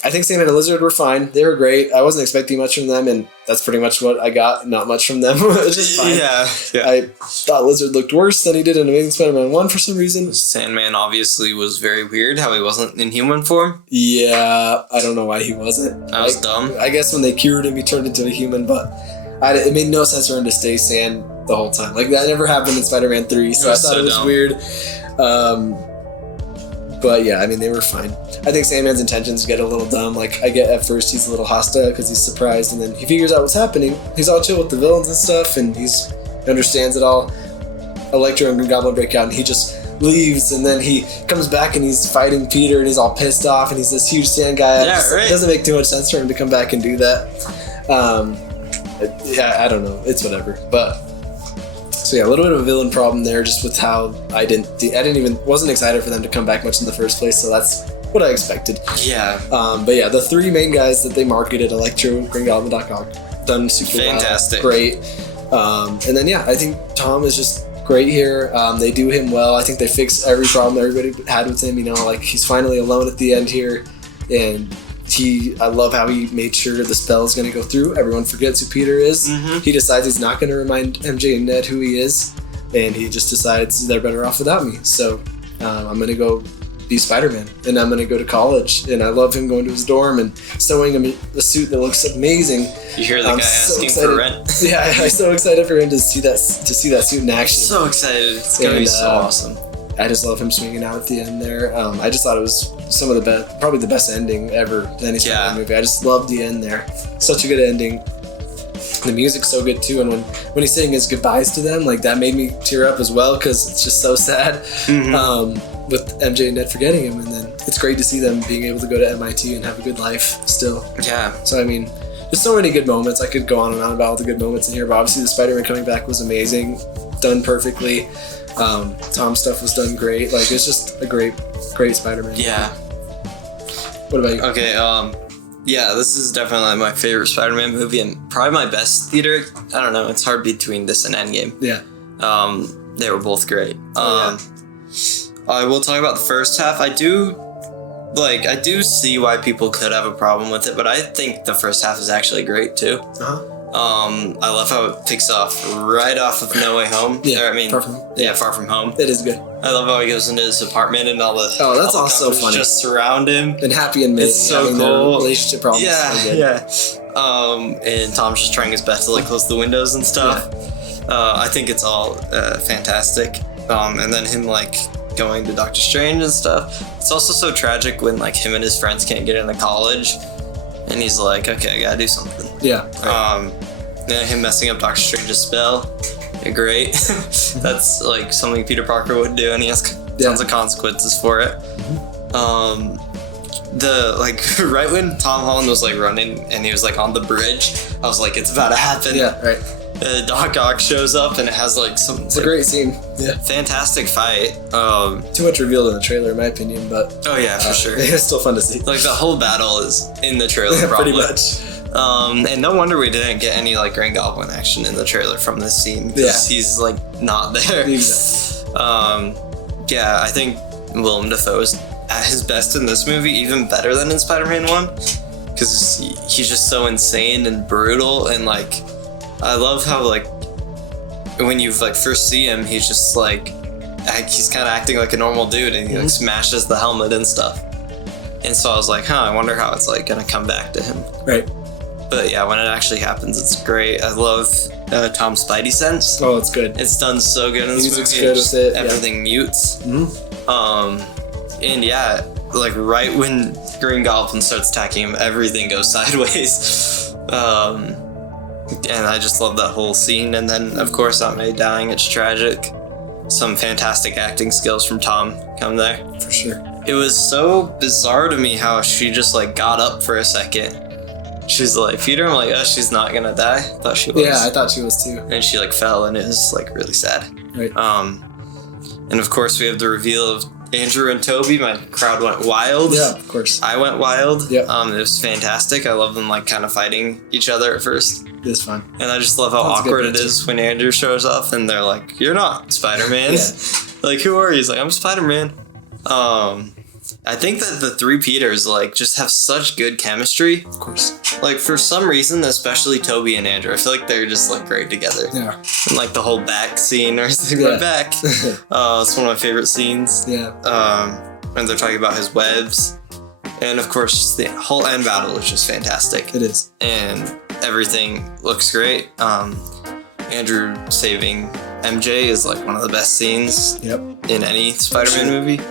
I think Sandman and Lizard were fine. They were great. I wasn't expecting much from them, and that's pretty much what I got. Not much from them. It's just fine. Yeah. I thought Lizard looked worse than he did in Amazing Spider-Man 1 for some reason. Sandman obviously was very weird how he wasn't in human form. Yeah, I don't know why he wasn't. That was dumb. I guess when they cured him, he turned into a human, but it made no sense for him to stay Sand the whole time. Like, that never happened in Spider-Man 3, so I thought it was weird. But yeah, I mean, they were fine. I think Sandman's intentions get a little dumb. Like, I get at first he's a little hostile because he's surprised, and then he figures out what's happening. He's all chill with the villains and stuff, and he understands it all. Electro and Green Goblin break out, and he just leaves, and then he comes back and he's fighting Peter, and he's all pissed off, and he's this huge sand guy. It doesn't make too much sense for him to come back and do that. I don't know. It's whatever. But so yeah, a little bit of a villain problem there, just with how wasn't excited for them to come back much in the first place. So that's what I expected. Yeah. But yeah, the three main guys that they marketed, Electro, Green Goblin, Doc Ock, done super fantastic, great. And then I think Tom is just great here. They do him well. I think they fix every problem everybody had with him. Like, he's finally alone at the end here, and I love how he made sure the spell is going to go through. Everyone forgets who Peter is. He decides he's not going to remind MJ and Ned who he is, and he just decides they're better off without me. So I'm going to go be Spider-Man, and I'm going to go to college. And I love him going to his dorm and sewing him a suit that looks amazing. You hear the guy asking for rent? Yeah, I'm so excited for him to see that suit in action. So excited! It's going to be so awesome. I just love him swinging out at the end there. I just thought it was some of the best, probably the best ending ever in any Spider-Man movie. I just loved the end there. Such a good ending. The music's so good too, and when he's saying his goodbyes to them, like, that made me tear up as well, because it's just so sad with MJ and Ned forgetting him, and then it's great to see them being able to go to MIT and have a good life still. Yeah. So I mean, there's so many good moments. I could go on and on about all the good moments in here, but obviously the Spider-Man coming back was amazing, done perfectly. Tom's stuff was done great. Like, it's just a great Spider-Man. Yeah. What about you? Okay, yeah, this is definitely my favorite Spider-Man movie, and probably my best theater. I don't know, it's hard between this and Endgame. Yeah. They were both great. I will talk about the first half. I do see why people could have a problem with it, but I think the first half is actually great too. I love how it picks off right off of No Way Home. Far From Home. It is good. I love how he goes into his apartment and all the that's also funny. Just surround him. And Happy and May. It's so cool. Relationship problems. And Tom's just trying his best to, like, close the windows and stuff. I think it's all fantastic. And then him, like, going to Doctor Strange and stuff. It's also so tragic when, like, him and his friends can't get into college. And he's like, okay, I gotta do something. Yeah. And him messing up Doctor Strange's spell. Great. That's, like, something Peter Parker would do, and he has tons of consequences for it. Right when Tom Holland was, like, running and he was, like, on the bridge, I was like, it's about to happen. Yeah, right. Doc Ock shows up and it has, like, some... It's a great scene. Yeah. Fantastic fight. Too much revealed in the trailer, in my opinion, but... Oh, yeah, for sure. It's still fun to see. Like, the whole battle is in the trailer, probably. Pretty much. And no wonder we didn't get any, like, Green Goblin action in the trailer from this scene, because he's, like, not there. Exactly. I think Willem Dafoe is at his best in this movie, even better than in Spider-Man 1, because he's just so insane and brutal, and, like, I love how, like, when you, like, first see him, he's just, like, he's kind of acting like a normal dude, and he, like, smashes the helmet and stuff. And so I was like, I wonder how it's, like, gonna come back to him. Right. But yeah, when it actually happens, it's great. I love Tom's Spidey sense. Oh, it's good. It's done so good in this movie. Good with it. Everything mutes. And yeah, like, right when Green Goblin starts attacking him, everything goes sideways. And I just love that whole scene. And then, of course, Aunt May dying. It's tragic. some fantastic acting skills from Tom come there. For sure. It was so bizarre to me how she just like got up for a second. She's like, Peter, I'm like, oh, she's not gonna die. I thought she was. Yeah, I thought she was too. And she like fell, and it was like really sad. Right. And of course we have the reveal of Andrew and Toby. My crowd went wild. Yeah, of course. I went wild. Yep. It was fantastic. I love them like kind of fighting each other at first. It is fun. And I just love how awkward it is when Andrew shows up and they're like, you're not Spider-Man. Yeah. Like, who are you? He's like, I'm Spider-Man. I think that the three Peters like just have such good chemistry. Of course. Like for some reason, especially Toby and Andrew, I feel like they're just like great together. Yeah. And like the whole back scene, or my back. It's one of my favorite scenes. Yeah. And they're talking about his webs, and of course the whole end battle is just fantastic. It is. And everything looks great. Andrew saving MJ is like one of the best scenes. Yep. In any Spider-Man movie.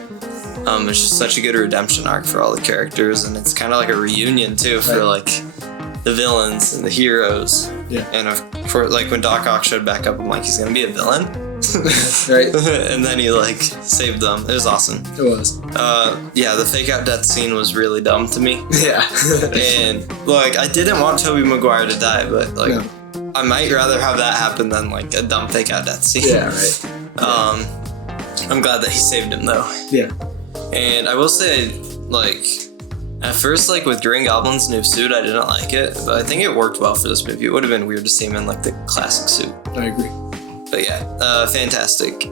It's just such a good redemption arc for all the characters, and it's kind of like a reunion too for like the villains and the heroes. Yeah. And for like when Doc Ock showed back up, I'm like, he's gonna be a villain. Right. And then he like saved them. It was awesome. It was. Yeah, the fake out death scene was really dumb to me. Yeah. And like I didn't want Tobey Maguire to die, but like I might rather have that happen than like a dumb fake out death scene. Yeah, right. I'm glad that he saved him though. Yeah. And I will say, like, at first, like, with Green Goblin's new suit, I didn't like it, but I think it worked well for this movie. It would have been weird to see him in, like, the classic suit. I agree. But yeah, fantastic.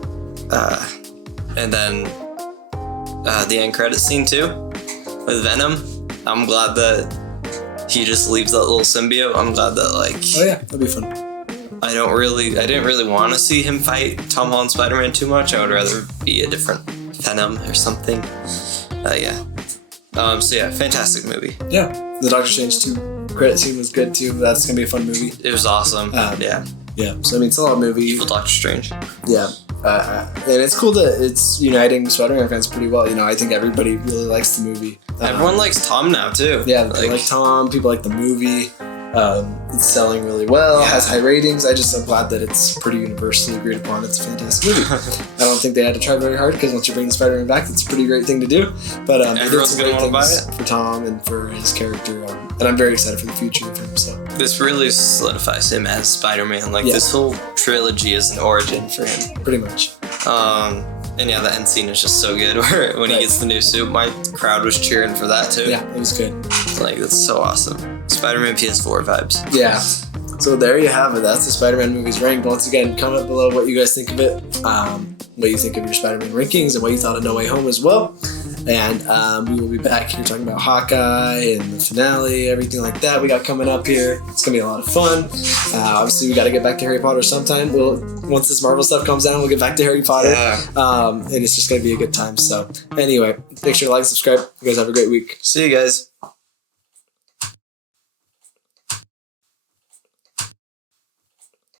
And then the end credit scene, too, with Venom. I'm glad that he just leaves that little symbiote. I'm glad that, like... Oh, yeah, that'd be fun. I didn't really want to see him fight Tom Holland Spider-Man too much. I would rather be a different Venom or something. Yeah. So yeah, fantastic movie. Yeah. The Doctor Strange 2 credit scene was good too. That's gonna be a fun movie. It was awesome. Yeah. Yeah. So I mean, it's a lot of movie. Evil Doctor Strange. Yeah. And it's cool that it's uniting Spider-Man fans pretty well. You know, I think everybody really likes the movie. Everyone likes Tom now too. Yeah, they like Tom. People like the movie. It's selling really well. It has high ratings. I'm glad that it's pretty universally agreed upon. It's a fantastic movie. I don't think they had to try very hard because once you bring the Spider-Man back, it's a pretty great thing to do. But everyone's going to want to buy it for Tom and for his character. And I'm very excited for the future of him. So this really solidifies him as Spider-Man. Like this whole trilogy is an origin for him. Pretty much. And yeah, the end scene is just so good. Where when he gets the new suit, my crowd was cheering for that too. Yeah, it was good. Like that's so awesome. Spider-Man PS4 vibes. Yeah. So there you have it. That's the Spider-Man movies ranked. Once again, comment below what you guys think of it, what you think of your Spider-Man rankings, and what you thought of No Way Home as well. And we will be back here talking about Hawkeye and the finale, everything like that we got coming up here. It's going to be a lot of fun. Obviously, we got to get back to Harry Potter sometime. Once this Marvel stuff comes down, we'll get back to Harry Potter. Yeah. And it's just going to be a good time. So anyway, make sure to like and subscribe. You guys have a great week. See you guys.